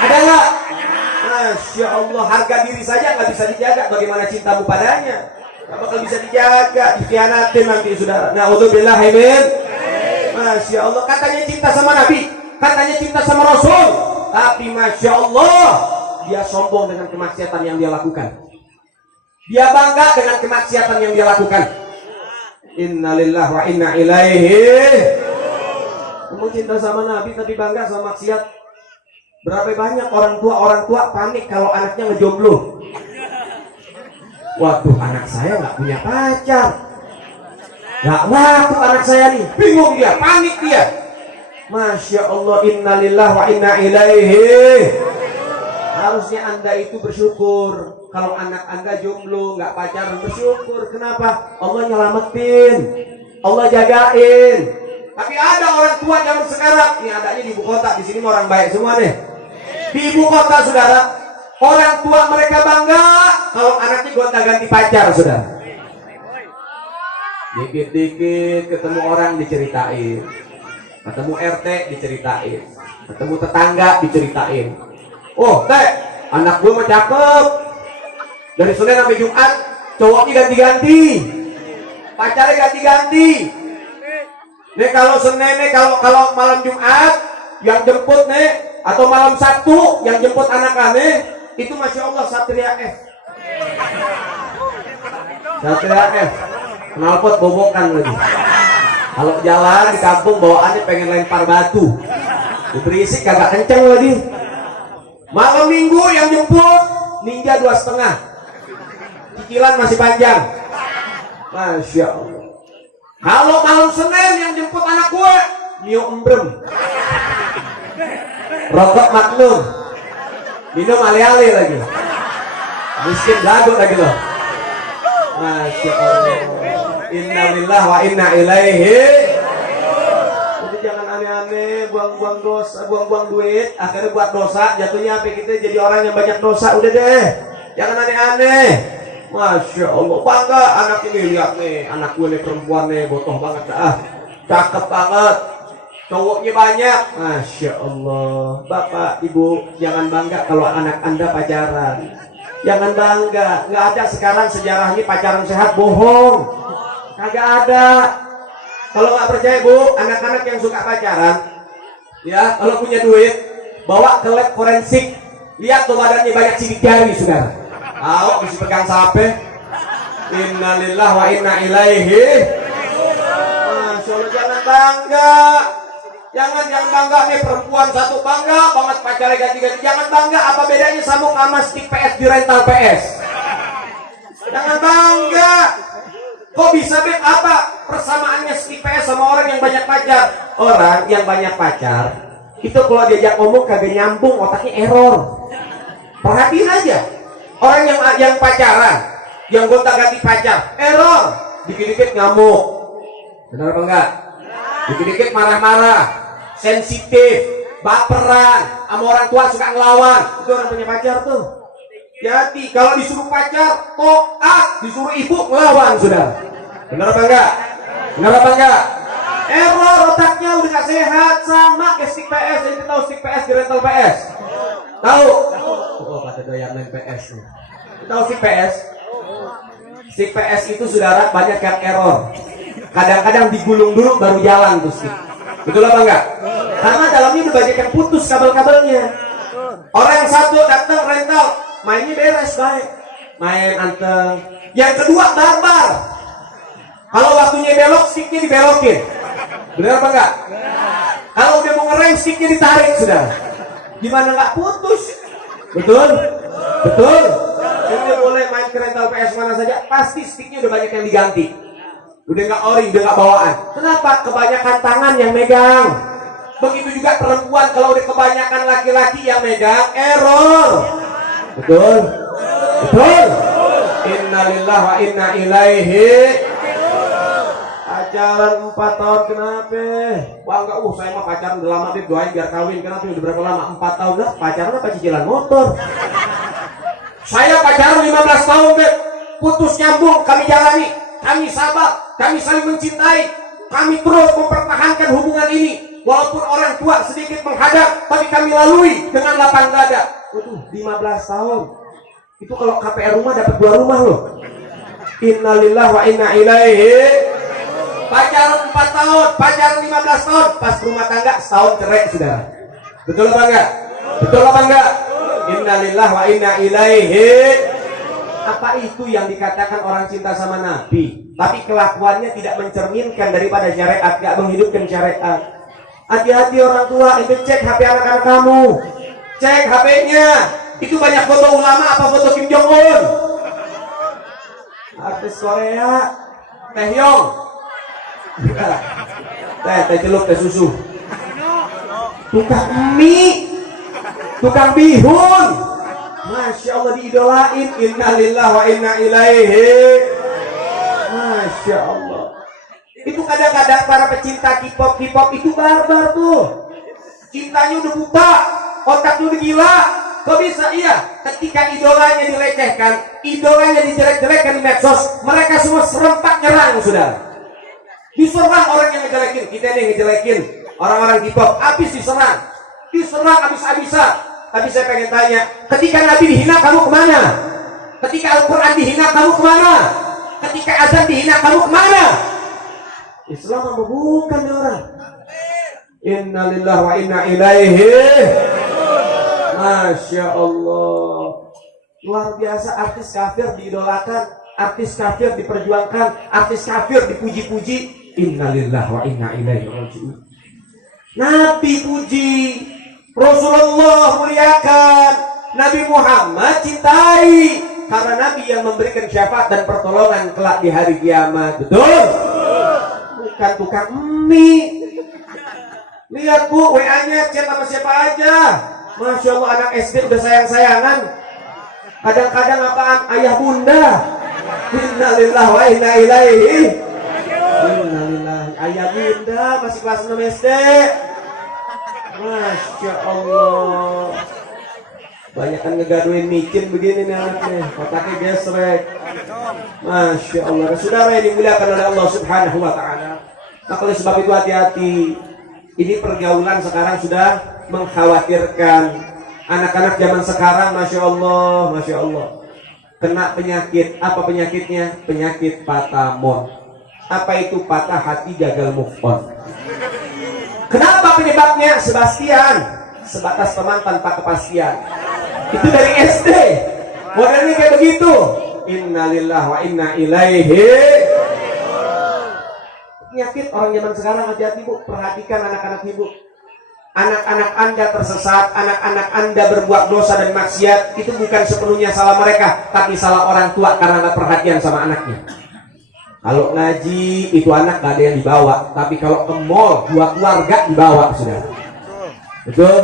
Ada nggak? Masya Allah, harga diri saja nggak bisa dijaga. Bagaimana cintamu padanya? Nggak bakal bisa dijaga, dikhianatin nanti, saudara. Na'udzubillah min. Masya Allah, katanya cinta sama Nabi, katanya cinta sama Rasul, tapi Masya Allah, dia sombong dengan kemaksiatan yang dia lakukan. Dia bangga dengan kemaksiatan yang dia lakukan. Innalillahi wa inna ilaihi. Kamu cinta sama Nabi tapi bangga sama maksiat. Berapa banyak orang tua panik kalau anaknya ngejomblo. Waduh, anak saya nggak punya pacar, nggak laku anak saya nih. Bingung dia, panik dia. Masya Allah, innalillah wa inna ilaihi. Harusnya Anda itu bersyukur. Kalau anak Anda jomblo, nggak pacaran, bersyukur. Kenapa? Allah nyelamatin, Allah jagain. Tapi ada orang tua zaman sekarang, ini adanya di ibu kota, di sini orang baik semua nih. Di ibu kota, saudara, orang tua mereka bangga kalau anaknya gonta-ganti pacar, saudara. Dikit-dikit ketemu orang diceritain, ketemu RT diceritain, ketemu tetangga diceritain. Oh, teh, anak gue mah cakep. Dari Senin sampai Jumat, cowoknya ganti-ganti, pacarnya ganti-ganti. Nih kalau Senin nih, kalau malam Jumat yang jemput nih, atau malam Sabtu yang jemput anak aneh, itu Masya Allah Satria F. Satria F, knalpot bobokan lagi. Kalau jalan di kampung bawaannya pengen lempar batu, berisik kagak kenceng lagi. Malam Minggu yang jemput Ninja 2,5, cicilan masih panjang. Masya Allah. Kalau malam Senin yang jemput anak gue Mio Embrem, rokok Magnum, minum ale-ale lagi, miskin lagu lagi loh. Masya Allah. Innalillah wa inna ilaihi. Jadi jangan aneh-aneh, buang-buang dosa, buang-buang duit, akhirnya buat dosa, jatuhnya apa kita jadi orang yang banyak dosa. Udah deh, jangan aneh-aneh. Masya Allah, bangga anak ini, lihat nih, anak gue nih perempuan nih, botoh banget dah, cakep banget, cowoknya banyak. Masya Allah. Bapak, Ibu, jangan bangga kalau anak Anda pacaran. Jangan bangga, nggak ada sekarang sejarahnya pacaran sehat, bohong. Kagak ada. Kalau nggak percaya Bu, anak-anak yang suka pacaran, ya kalau punya duit, bawa ke lab forensik, lihat tuh badannya banyak sidik jari, saudara. Tahu bisa pegang sape. Innalillah wa inna ilaihi. Masya Allah, jangan bangga. Jangan bangga nih, perempuan satu bangga banget pacarnya ganti-ganti. Jangan bangga, apa bedanya sabuk sama stick PS di rental PS? Jangan bangga. Kok bisa bet apa persamaannya stick PS sama orang yang banyak pacar? Orang yang banyak pacar itu kalau diajak ngomong kagak nyambung, otaknya error. Perhatiin aja. Orang yang pacaran, yang gonta-ganti pacar, error. Dikit-dikit ngamuk. Benar apa enggak? Dikit-dikit marah-marah, sensitif, baperan, sama orang tua suka ngelawan. Itu orang punya pacar tuh. Jadi kalau disuruh pacar, toat, disuruh ibu ngelawan, sudah. Benar apa enggak? Benar apa enggak? Error, otaknya udah gak sehat, sama kayak stick PS. Jadi tahu stick PS di rental PS? Tahu? Oh, pada doyan main PS nih. Tahu stick PS? Stick PS itu saudara banyak yang error. Kadang-kadang digulung dulu baru jalan tuh stick. Betul apa enggak? Karena dalamnya udah banyak yang putus kabel-kabelnya. Orang yang satu datang rental, mainnya beres baik, main anteng. Yang kedua barbar. Kalau waktunya belok, sticknya dibelokin. Benar apa enggak? Kalau udah mau ngerem, sticknya ditarik sudah. Gimana nggak putus? Betul? Betul? Jadi boleh main ke rental PS mana saja, pasti sticknya udah banyak yang diganti. Udah nggak ori, udah nggak bawaan. Kenapa? Kebanyakan tangan yang megang. Begitu juga perempuan, kalau udah kebanyakan laki-laki yang megang, error. Betul? Betul? Innalillah wa inna ilaihi. Pacaran 4 tahun kenapa? Wah enggak, saya mah pacaran udah lama deh, doain biar kawin. Kenapa? Udah berapa lama? 4 tahun lah. Pacaran apa cicilan motor? Saya pacaran 15 tahun deh, putus nyambung, kami jalani, kami sabar, kami saling mencintai, kami terus mempertahankan hubungan ini. Walaupun orang tua sedikit menghadap, tapi kami lalui dengan lapang dada. Waduh, 15 tahun. Itu kalau KPR rumah dapat 2 rumah loh. Innalillah wa inna ilaihi. Pacaran 4 tahun, pacaran 15 tahun, pas rumah tangga setahun cerai, saudara. Betul apa enggak? Betul apa enggak? Innalillah wa inna ilaihi. Apa itu yang dikatakan orang cinta sama Nabi, tapi kelakuannya tidak mencerminkan daripada syariat, gak menghidupkan syariat. Hati-hati orang tua, itu cek HP anak-anak kamu, cek HP-nya, itu banyak foto ulama apa foto Kim Jong Un? Artis Korea, Taehyung, teh celup, teh susu. tukang mie, tukang bihun. Masya Allah diidolain. Innalillahi wa inna ilaihi. Masya Allah. Itu kadang-kadang para pecinta K-pop itu barbar tuh. Cintanya udah buta, otaknya udah gila. Kok bisa? Iya, ketika idolanya dilecehkan, idolanya dijelek-jelekkan di medsos, mereka semua serempak nyerang, saudara. Diserang orang yang ngejelekin, kita nih ngejelekin orang-orang K-pop, habis diserang habis-habisan. Tapi saya pengen tanya, ketika Nabi dihina kamu kemana? Ketika Al-Quran dihina kamu kemana? Ketika azan dihina kamu kemana? Islam apa bukan ya orang? Innalillahi wa inna ilaihi. Masya Allah. Luar biasa, artis kafir diidolakan, artis kafir diperjuangkan, artis kafir dipuji-puji. Innalillahi wa inna ilaihi raji'un. Nabi puji, Rasulullah muliakan, Nabi Muhammad cintai, karena Nabi yang memberikan syafaat dan pertolongan kelak di hari kiamat. Betul? Bukan tukang mie. Lihat Bu, WA-nya chat sama siapa aja. Masya Allah, anak SD udah sayang-sayangan. Kadang-kadang apaan? Ayah bunda. Innalillahi wa inna ilaihi. Innalillahi. Ayah bunda masih kelas 6 SD. Masya Allah. Banyakan ngegaduin micin begini nih anaknya, otaknya gesrek. Masya Allah. Saudara yang dimuliakan oleh Allah Subhanahu wa ta'ala. Maka oleh sebab itu hati-hati. Ini pergaulan sekarang sudah mengkhawatirkan. Anak-anak zaman sekarang, Masya Allah, Masya Allah, kena penyakit. Apa penyakitnya? Penyakit patamon. Apa itu? Patah hati, gagal move on. Kenapa penyebabnya? Sebastian, sebatas teman tanpa kepastian. Itu dari SD. Modelnya kayak begitu. Innalillahi wa inna ilaihi. Penyakit orang zaman sekarang, hati-hati Bu. Perhatikan anak-anak Ibu. Anak-anak Anda tersesat, anak-anak Anda berbuat dosa dan maksiat, itu bukan sepenuhnya salah mereka, tapi salah orang tua karena nggak perhatian sama anaknya. Kalau ngaji, itu anak gak ada yang dibawa. Tapi kalau ke mall, 2 keluarga dibawa, sudah. Betul?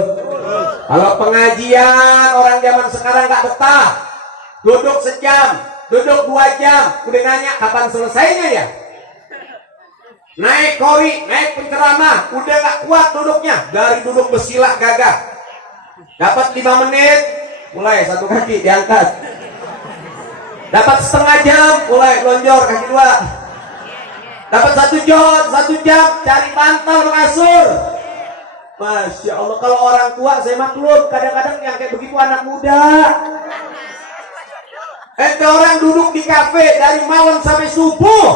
Kalau pengajian, orang zaman sekarang gak betah. Duduk sejam, duduk 2 jam, udah nanya kapan selesainya ya? Naik kori, naik penceramah, udah gak kuat duduknya. Dari duduk bersilak gagah. Dapat 5 menit, mulai 1 kaki diangkat. Dapat setengah jam, mulai lonjor kaki 2. Dapat 1 jam, cari bantal mengasur. Masya Allah, kalau orang tua saya maklum, kadang-kadang yang kayak begitu anak muda. Ada orang duduk di kafe dari malam sampai subuh,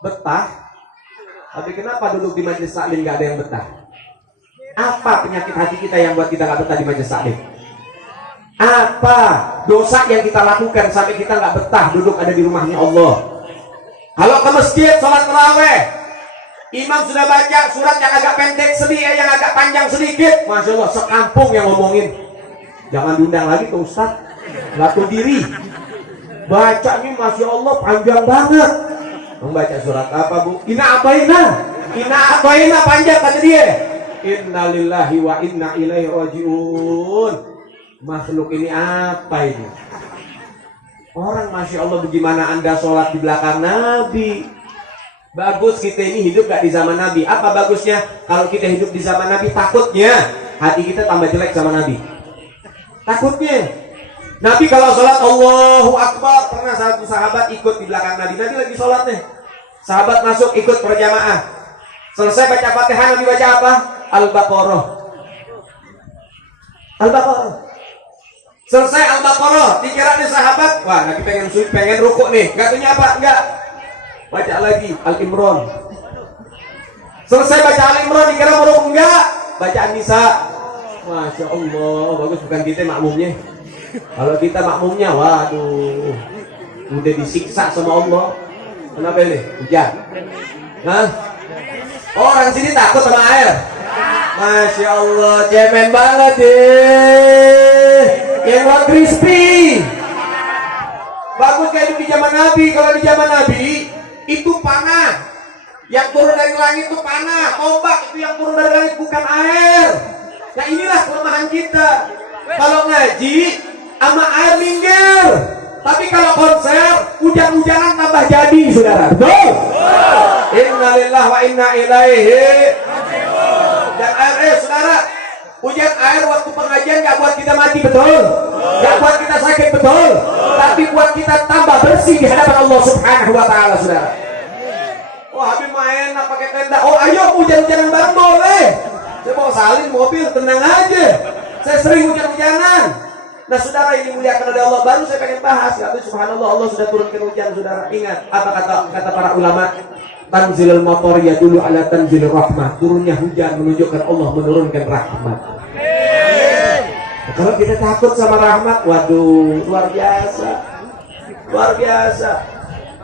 betah. Tapi kenapa duduk di majelis taklim gak ada yang betah? Apa penyakit hati kita yang buat kita gak betah di majelis taklim? Apa dosa yang kita lakukan sampai kita nggak betah duduk ada di rumahnya Allah? Kalau ke masjid sholat tarawih, imam sudah baca surat yang agak pendek sedikit, yang agak panjang sedikit, Masya Allah, sekampung yang ngomongin. Jangan diundang lagi ke Ustaz, nggak tahu diri. Bacanya Masya Allah panjang banget. Membaca surat apa Bu? Ina apaina panjang kata dia. Innalillahi wa inna ilaihi raji'un. Makhluk ini apa ini? Orang Masya Allah, bagaimana Anda sholat di belakang Nabi? Bagus kita ini hidup gak di zaman Nabi. Apa bagusnya? Kalau kita hidup di zaman Nabi, takutnya hati kita tambah jelek sama Nabi. Takutnya Nabi kalau sholat Allahu Akbar. Pernah satu sahabat ikut di belakang Nabi. Nabi lagi sholat nih, sahabat masuk ikut berjamaah. Selesai baca Fatihah, Nabi baca apa? Al-Baqarah. Al-Baqarah. Selesai Al-Baqarah, dikira nih sahabat, wah Nabi pengen rukuk nih, nggak tanya apa? Enggak. Baca lagi Al-Imran. Selesai baca Al-Imran, dikira mau rukuk, enggak. Baca An-Nisa. Masya Allah, bagus, bukan kita makmumnya. Kalau kita makmumnya, waduh, udah disiksa sama Allah. Kenapa ini? Hujan. Hah? Orang sini takut sama air. Masya Allah, cemen banget deh. Yang warna crispy. Bagus kayak di zaman Nabi. Kalau di zaman Nabi itu panah. Yang turun dari langit itu panah, ombak. Itu yang turun dari langit bukan air. Nah inilah kelemahan kita. Kalau ngaji sama air minggir. Tapi kalau konser hujan-hujanan tambah jadi, saudara. Betul? Innalillahi wa inna ilaihi raji'un. Dan air, saudara, hujan air waktu pengajian gak buat kita mati, betul? Gak buat kita sakit, betul? Tapi buat kita tambah bersih di hadapan Allah Subhanahu wa taala, saudara. Oh, habis main pakai tenda. Oh, ayo hujan-hujanan bareng boleh. Saya mau salin mobil, tenang aja. Saya sering hujan-hujanan. Nah, saudara, ini muliakan oleh Allah. Baru saya pengen bahas. Tapi subhanallah, Allah sudah turunkan hujan, saudara. Ingat apa kata para ulama? Tanzilul matar ya dulu ala tanzilur rahmah. Turunnya hujan menunjukkan Allah menurunkan rahmat. Nah, kalau kita takut sama rahmat, waduh, luar biasa. Luar biasa.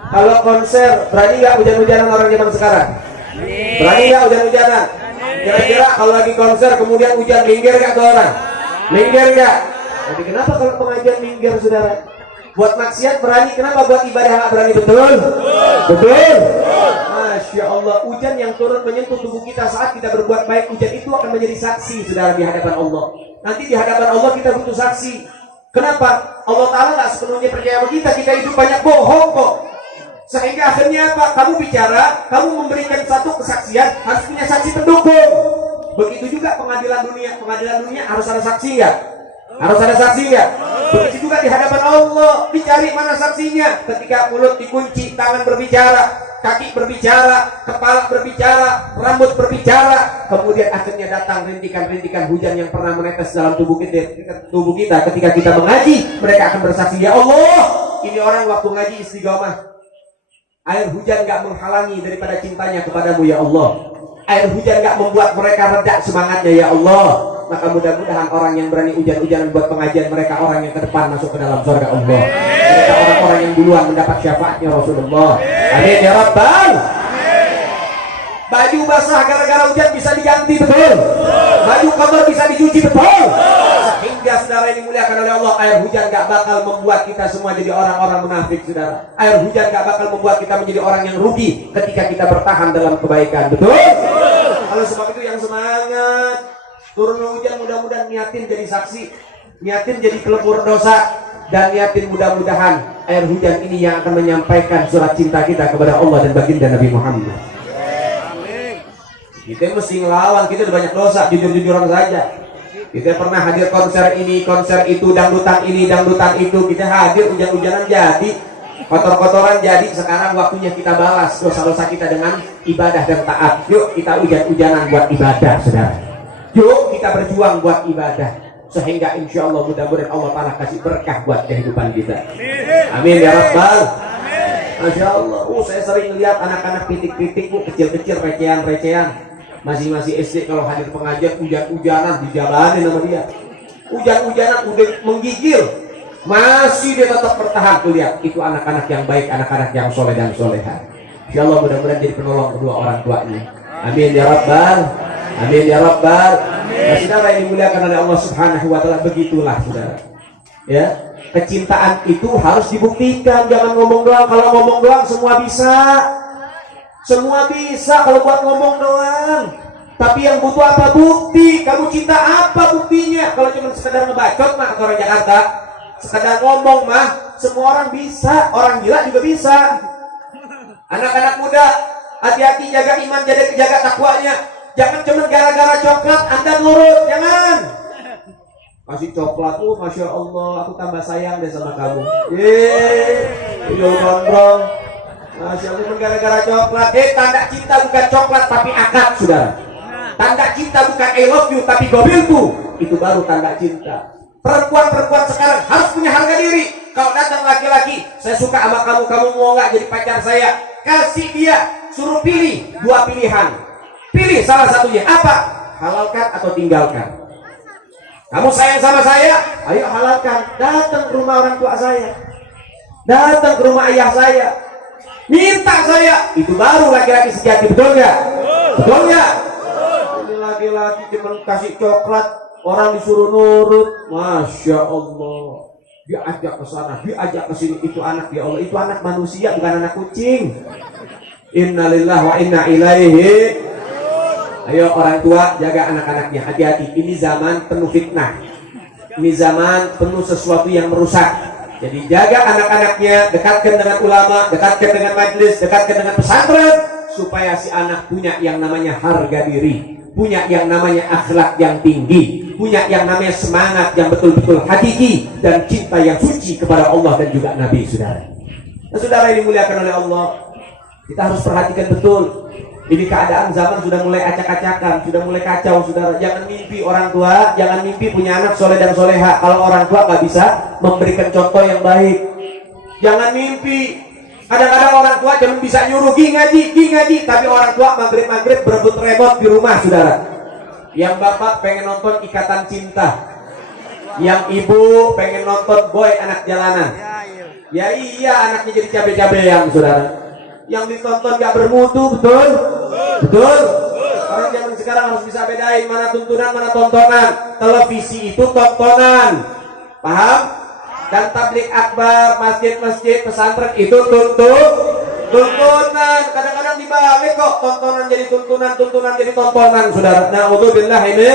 Kalau konser, berani nggak hujan-hujanan orang zaman sekarang? Berani nggak hujan-hujanan? Kira-kira kalau lagi konser kemudian hujan, minggir nggak tuh orang? Minggir nggak? Jadi kenapa kalau pengajian minggir, saudara? Buat maksiat berani, kenapa buat ibadah nggak berani? Betul? Betul? Masya Allah, hujan yang turun menyentuh tubuh kita saat kita berbuat baik, hujan itu akan menjadi saksi, saudara, di hadapan Allah. Nanti di hadapan Allah kita butuh saksi. Kenapa? Allah Ta'ala nggak sepenuhnya percaya sama kita hidup banyak bohong kok. Sehingga akhirnya apa? Kamu bicara, kamu memberikan satu kesaksian, harus punya saksi pendukung. Begitu juga pengadilan dunia. Pengadilan dunia harus ada saksi ya? Harus ada saksi ya? Begitu juga di hadapan Allah. Dicari mana saksinya? Ketika mulut dikunci, tangan berbicara, kaki berbicara, kepala berbicara, rambut berbicara. Kemudian akhirnya datang rintikan-rintikan hujan yang pernah menetes dalam tubuh kita. Ketika kita mengaji, mereka akan bersaksi, ya Allah, ini orang waktu ngaji istiqomah. Air hujan gak menghalangi daripada cintanya kepadamu, ya Allah. Air hujan gak membuat mereka reda semangatnya, ya Allah. Maka mudah-mudahan orang yang berani hujan-hujanan buat pengajian mereka orang yang ke depan masuk ke dalam surga Allah. Mereka orang-orang yang duluan mendapat syafaatnya Rasulullah. Amin ya Rabbal. Baju basah gara-gara hujan bisa diganti, betul? Baju kotor bisa dicuci, betul? Sehingga saudara ini muliakan oleh Allah, air hujan gak bakal membuat kita semua jadi orang-orang munafik, saudara. Air hujan gak bakal membuat kita menjadi orang yang rugi ketika kita bertahan dalam kebaikan, betul? Kalau sebab itu yang semangat, turun hujan mudah-mudahan niatin jadi saksi, niatin jadi pelebur dosa, dan niatin mudah-mudahan air hujan ini yang akan menyampaikan surat cinta kita kepada Allah dan baginda Nabi Muhammad. Kita mesti ngelawan, kita udah banyak dosa, jujur-jujuran saja. Kita pernah hadir konser ini, konser itu, dangdutan ini, dangdutan itu. Kita hadir, hujan-hujanan jadi, kotor-kotoran jadi. Sekarang waktunya kita balas dosa-dosa kita dengan ibadah dan taat. Yuk kita hujan-hujanan buat ibadah, saudara. Yuk kita berjuang buat ibadah. Sehingga insya Allah mudah-mudahan Allah Ta'ala kasih berkah buat kehidupan kita. Amin ya Rabbal. Masya Allah. Saya sering lihat anak-anak pitik-pitik, kecil-kecil, recehan-recehan. Masih SD kalau hadir pengajian hujan-hujanan dijalanin sama dia. Hujan-hujanan udah menggigil, masih dia tetap bertahan. Tuh lihat, itu anak-anak yang baik, anak-anak yang soleh dan soleha. Insya Allah mudah-mudahan jadi penolong kedua orang tuanya. Amin ya Rabbal. Amin ya Rabbal. Nah, saudara yang dimuliakan oleh Allah Subhanahu wa Ta'ala, begitulah saudara. Ya, kecintaan itu harus dibuktikan, jangan ngomong doang. Kalau ngomong doang semua bisa. Semua bisa kalau buat ngomong doang. Tapi yang butuh apa? Bukti. Kamu cinta apa buktinya? Kalau cuma sekedar ngebacot mah, orang Jakarta sekedar ngomong mah semua orang bisa. Orang gila juga bisa. Anak-anak muda, hati-hati, jaga iman, jaga takwanya. Jangan cuma gara-gara coklat Anda nurut. Jangan. Kasih coklat, Masya Allah, aku tambah sayang deh sama kamu. Yo gondrong. Masya Allah, gara-gara coklat. Tanda cinta bukan coklat tapi akad, saudara. Tanda cinta bukan I love you tapi gobilku. Itu baru tanda cinta. Perempuan-perempuan sekarang harus punya harga diri. Kalau datang laki-laki, saya suka sama kamu, kamu mau nggak jadi pacar saya? Kasih dia, suruh pilih dua pilihan. Pilih salah satunya. Apa? Halalkan atau tinggalkan. Kamu sayang sama saya? Ayo halalkan. Datang ke rumah orang tua saya. Datang ke rumah ayah saya. Minta saya, itu baru laki-laki sejati, betul nggak? Betul nggak? Ini laki-laki cuma kasih coklat, orang disuruh nurut. Masya Allah, diajak ke sana, diajak ke sini. Itu anak, ya Allah, itu anak manusia bukan anak kucing. Innalillahi wa inna ilaihi. Ayo orang tua jaga anak-anaknya, hati-hati. Ini zaman penuh fitnah. Ini zaman penuh sesuatu yang merusak. Jadi jaga anak-anaknya, dekatkan dengan ulama, dekatkan dengan majelis, dekatkan dengan pesantren, supaya si anak punya yang namanya harga diri, punya yang namanya akhlak yang tinggi, punya yang namanya semangat yang betul-betul hakiki dan cinta yang suci kepada Allah dan juga Nabi, saudara. Nah, saudara yang dimuliakan oleh Allah, kita harus perhatikan betul. Ini keadaan zaman sudah mulai acak-acakan, sudah mulai kacau, saudara. Jangan mimpi orang tua, jangan mimpi punya anak soleh dan soleha kalau orang tua nggak bisa memberikan contoh yang baik. Jangan mimpi. Kadang-kadang orang tua cuma bisa nyuruh gi ngaji, tapi orang tua maghrib berebut remote di rumah, saudara. Yang bapak pengen nonton Ikatan Cinta, yang ibu pengen nonton Boy Anak Jalanan. Ya iya, anaknya jadi cabe-cabean, saudara. Yang ditonton gak bermutu, betul? Betul? Orang zaman sekarang harus bisa bedain mana tuntunan, mana tontonan. Televisi itu tontonan, paham? Dan tablik akbar, masjid-masjid, pesantren itu tuntunan. Kadang-kadang dibalik kok, tontonan jadi tuntunan, tuntunan jadi tontonan, saudara. Na'udzubillah ini.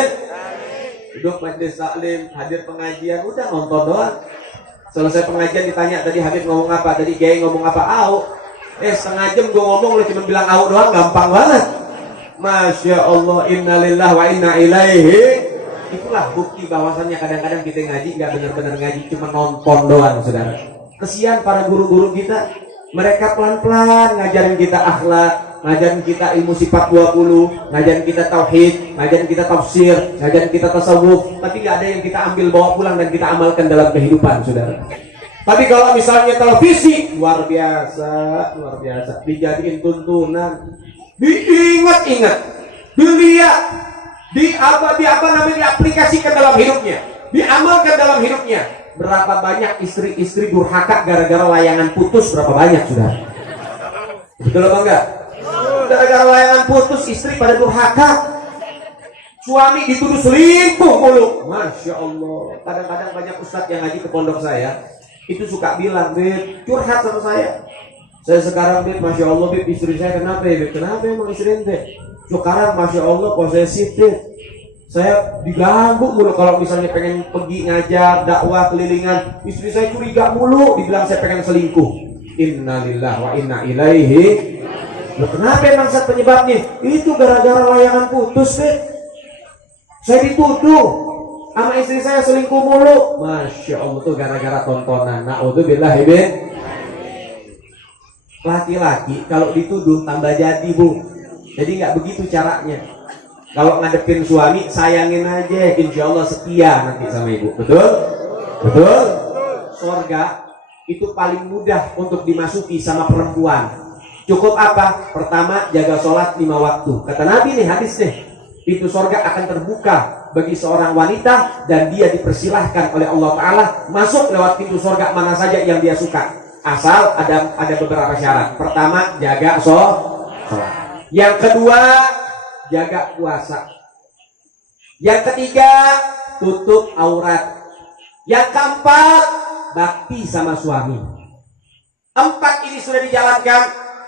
Duduk majelis taklim, hadir pengajian, udah nonton doang. Selesai pengajian ditanya tadi Habib ngomong apa, tadi Kiai ngomong apa, setengah jam gue ngomong lu cuma bilang au doang, gampang banget. Masya Allah, innalillahi wa inna ilaihi. Itulah bukti bahwasannya kadang-kadang kita ngaji nggak benar-benar ngaji, cuma nonton doang, saudara. Kesian para guru-guru kita, mereka pelan-pelan ngajarin kita akhlak, ngajarin kita ilmu sifat 20, ngajarin kita tauhid, ngajarin kita tafsir, ngajarin kita tasawuf, tapi nggak ada yang kita ambil bawa pulang dan kita amalkan dalam kehidupan, saudara. Tapi kalau misalnya televisi, luar biasa, dijadiin tuntunan, diingat-ingat, dilihat, diaplikasikan dalam hidupnya, diamalkan dalam hidupnya. Berapa banyak istri-istri durhaka gara-gara layangan putus, berapa banyak sudah? Betul apa enggak? Gara-gara layangan putus, istri pada durhaka, suami dituduh selingkuh mulu. Masya Allah. Kadang-kadang banyak ustadz yang ngaji ke pondok saya itu suka bilang, Beb, curhat sama saya sekarang, Beb, Masya Allah, Beb, istri saya kenapa ya, Beb? Kenapa emang istri ente? Sekarang Masya Allah posesif, Beb. Saya diganggu mulu kalau misalnya pengen pergi ngajar, dakwah, kelilingan. Istri saya curiga mulu, dibilang saya pengen selingkuh. Innalillahi wa inna ilaihi. Loh, kenapa emang saat penyebabnya? Itu gara-gara layangan putus, Beb. Saya dituduh sama istri saya selingkuh mulu. Masya Allah, tuh gara-gara tontonan. Na'udzubillahi min. Laki-laki kalau dituduh tambah jadi, Bu. Jadi nggak begitu caranya. Kalau ngadepin suami, sayangin aja, insya Allah setia nanti sama ibu. Betul? Betul? Surga itu paling mudah untuk dimasuki sama perempuan. Cukup apa? Pertama, jaga sholat 5 waktu. Kata Nabi nih, hadis nih, pintu surga akan terbuka bagi seorang wanita dan dia dipersilahkan oleh Allah Ta'ala masuk lewat pintu surga mana saja yang dia suka, asal ada beberapa syarat. Pertama, jaga sholat. Yang kedua, jaga puasa. Yang ketiga, tutup aurat. Yang keempat, bakti sama suami. 4 ini sudah dijalankan,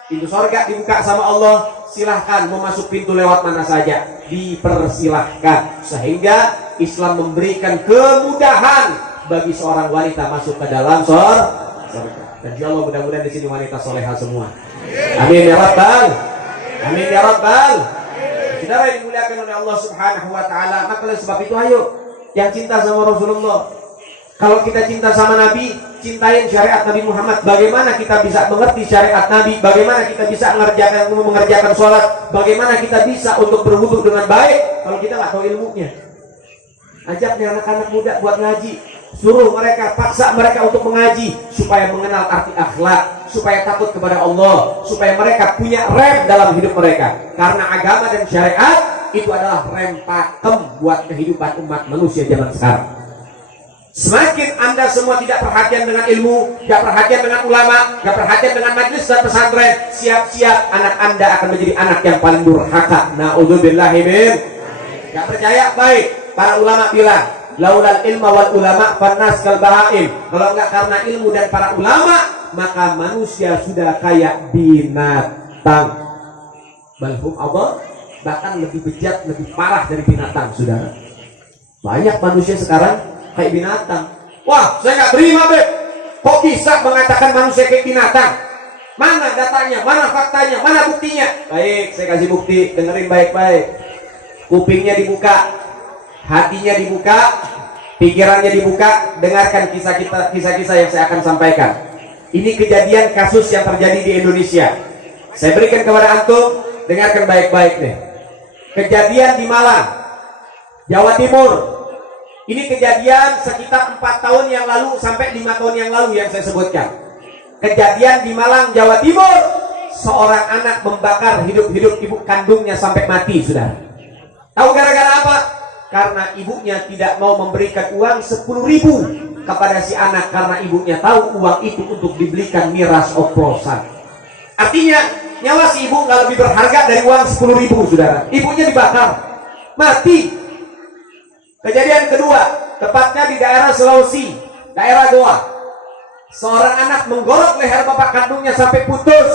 pintu surga dibuka sama Allah. Silahkan mau masuk pintu lewat mana saja, dipersilahkan. Sehingga Islam memberikan kemudahan bagi seorang wanita masuk ke dalam surga. Dan insya Allah mudah-mudahan di sini wanita soleha semua. Amin ya Rabbal. Amin ya Rabbal. Saudara yang dimuliakan oleh Allah Subhanahu wa Ta'ala, maka oleh sebab itu ayo yang cinta sama Rasulullah. Kalau kita cinta sama Nabi, cintain syariat Nabi Muhammad. Bagaimana kita bisa mengerti syariat Nabi? Bagaimana kita bisa mengerjakan sholat? Bagaimana kita bisa untuk berwudu dengan baik kalau kita nggak tahu ilmunya? Ajak nih anak-anak muda buat ngaji. Suruh mereka, paksa mereka untuk mengaji supaya mengenal arti akhlak, supaya takut kepada Allah, supaya mereka punya rem dalam hidup mereka. Karena agama dan syariat itu adalah rem pakem buat kehidupan umat manusia zaman sekarang. Semakin Anda semua tidak perhatian dengan ilmu, tidak perhatian dengan ulama, tidak perhatian dengan majelis dan pesantren, siap-siap anak Anda akan menjadi anak yang paling durhaka. Na'udzubillahi min. Gak percaya? Baik. Para ulama bilang, laulal ilma wal ulama fannas kal bahaim. Kalau enggak karena ilmu dan para ulama, maka manusia sudah kayak binatang. balhum adall, bahkan lebih bejat, lebih parah dari binatang, saudara. Banyak manusia sekarang kayak binatang. Wah, saya nggak terima, Beb. Kok bisa mengatakan manusia kayak binatang? Mana datanya, mana faktanya, mana buktinya? Baik, saya kasih bukti. Dengerin baik-baik. Kupingnya dibuka, hatinya dibuka, pikirannya dibuka. Dengarkan kisah-kisah yang saya akan sampaikan. Ini kejadian kasus yang terjadi di Indonesia. Saya berikan kepada antum, dengarkan baik-baik nih. Kejadian di Malang, Jawa Timur. Ini kejadian sekitar 4 tahun yang lalu sampai 5 tahun yang lalu yang saya sebutkan. Kejadian di Malang, Jawa Timur. Seorang anak membakar hidup-hidup ibu kandungnya sampai mati, saudara. Tahu gara-gara apa? Karena ibunya tidak mau memberikan uang 10.000 kepada si anak, karena ibunya tahu uang itu untuk dibelikan miras oplosan. Artinya nyawa si ibu nggak lebih berharga dari uang 10.000, saudara. Ibunya dibakar, mati. Kejadian kedua, tepatnya di daerah Sulawesi, daerah Goa. Seorang anak menggorok leher bapak kandungnya sampai putus.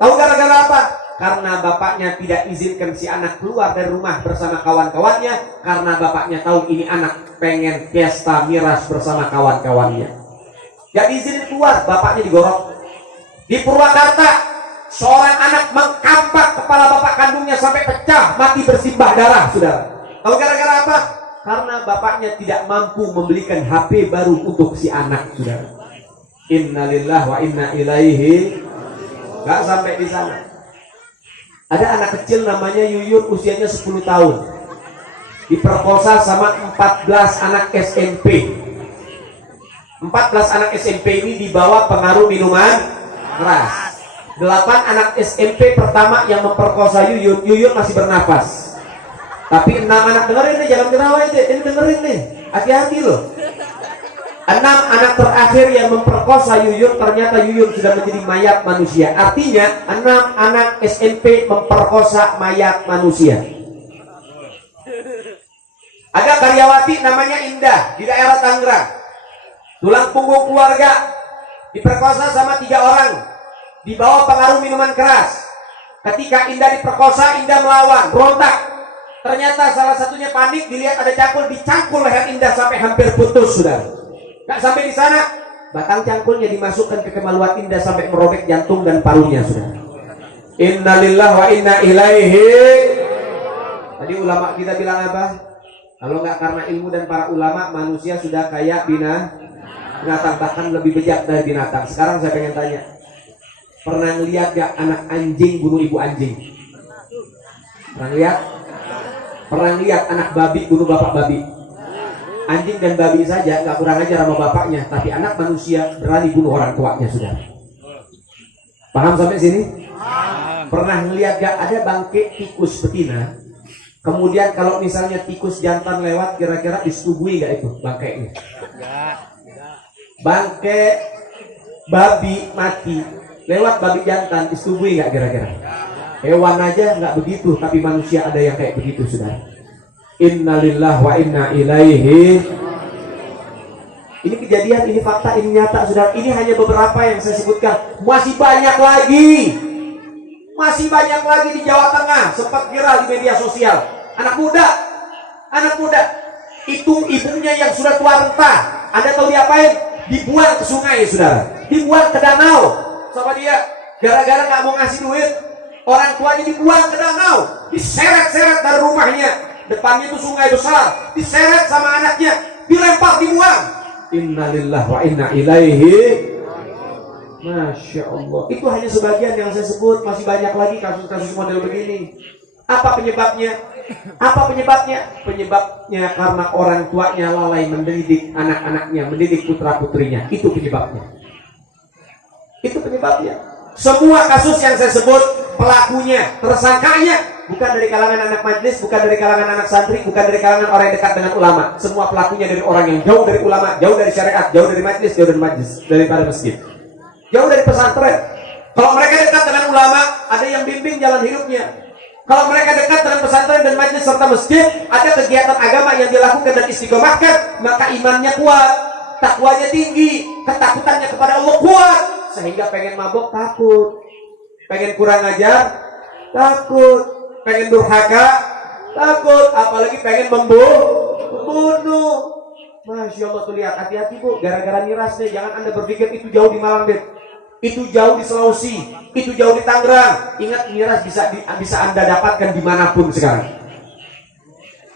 Tahu gara-gara apa? Karena bapaknya tidak izinkan si anak keluar dari rumah bersama kawan-kawannya, karena bapaknya tahu ini anak pengen pesta miras bersama kawan-kawannya. Gak diizinin keluar, bapaknya digorok. Di Purwakarta, seorang anak mengkampak kepala bapak kandungnya sampai pecah, mati bersimbah darah, saudara. Tahu gara-gara apa? Karena bapaknya tidak mampu membelikan HP baru untuk si anak, saudara. Innalillahi wa inna ilaihi. Gak sampai di sana. Ada anak kecil namanya Yuyun, usianya 10 tahun. Diperkosa sama 14 anak SMP. 14 anak SMP ini dibawa pengaruh minuman keras. 8 anak SMP pertama yang memperkosa Yuyun, Yuyun masih bernafas. Tapi 6 anak, dengerin nih, jangan ketawa aja, ini dengerin nih, hati-hati loh. 6 anak terakhir yang memperkosa Yuyun, ternyata Yuyun sudah menjadi mayat manusia. Artinya 6 anak SMP memperkosa mayat manusia. Ada karyawati namanya Indah di daerah Tangerang, tulang punggung keluarga, diperkosa sama 3 orang, dibawa pengaruh minuman keras. Ketika Indah diperkosa, Indah melawan, berontak. Ternyata salah satunya panik, dilihat ada cangkul, dicangkul leher Indah sampai hampir putus, saudara. Gak sampai di sana, batang cangkulnya dimasukkan ke kemaluan Indah sampai merobek jantung dan parunya, saudara. Innalillahi wa inna ilaihi. Tadi ulama kita bilang apa? Kalau nggak karena ilmu dan para ulama, manusia sudah kayak binatang, bahkan lebih bejat dari binatang. Sekarang saya pengen tanya, pernah lihat gak anak anjing bunuh ibu anjing? Pernah lihat? Pernah lihat anak babi bunuh bapak babi? Anjing dan babi saja nggak kurang ajar sama bapaknya, tapi anak manusia berani bunuh orang tuanya, sudah. Paham sampai sini? Pernah ngeliat gak ada bangke tikus betina? Kemudian kalau misalnya tikus jantan lewat, kira-kira disetubui gak itu bangkainya? Bangke babi mati lewat babi jantan, disetubui gak kira-kira? Hewan aja nggak begitu, tapi manusia ada yang kayak begitu, saudara. Innalillahi wa inna ilaihi. Ini kejadian, ini fakta, ini nyata, saudara. Ini hanya beberapa yang saya sebutkan. Masih banyak lagi. Masih banyak lagi di Jawa Tengah. Sempat viral di media sosial. Anak muda. Itu ibunya yang sudah tua renta. Anda tahu diapain? Dibuang ke sungai, saudara. Dibuang ke danau. Sama dia. Gara-gara nggak mau ngasih duit, orang tuanya dibuang ke danau, diseret-seret dari rumahnya. Depannya itu sungai besar, diseret sama anaknya, dilempar, dibuang. Innalillahi wa inna ilaihi. Masya Allah. Itu hanya sebagian yang saya sebut, masih banyak lagi kasus-kasus model begini. Apa penyebabnya? Penyebabnya karena orang tuanya lalai mendidik anak-anaknya, mendidik putra-putrinya. Itu penyebabnya. Semua kasus yang saya sebut, pelakunya, tersangkanya bukan dari kalangan anak majelis, bukan dari kalangan anak santri, bukan dari kalangan orang yang dekat dengan ulama. Semua pelakunya dari orang yang jauh dari ulama, jauh dari syariat, jauh dari majelis, daripada masjid, jauh dari pesantren. Kalau mereka dekat dengan ulama, ada yang bimbing jalan hidupnya. Kalau mereka dekat dengan pesantren dan majelis serta masjid, ada kegiatan agama yang dilakukan dan istiqomahkan, maka imannya kuat, takwanya tinggi, ketakutannya kepada Allah kuat, sehingga pengen mabok takut, pengen kurang ajar takut. Pengen durhaka, takut. Apalagi pengen membunuh. Masya Allah tuh lihat, hati-hati bu, gara-gara miras deh. Jangan Anda berpikir itu jauh di Malang deh, itu jauh di Sulawesi, itu jauh di Tangerang. Ingat, miras bisa Anda dapatkan dimanapun sekarang.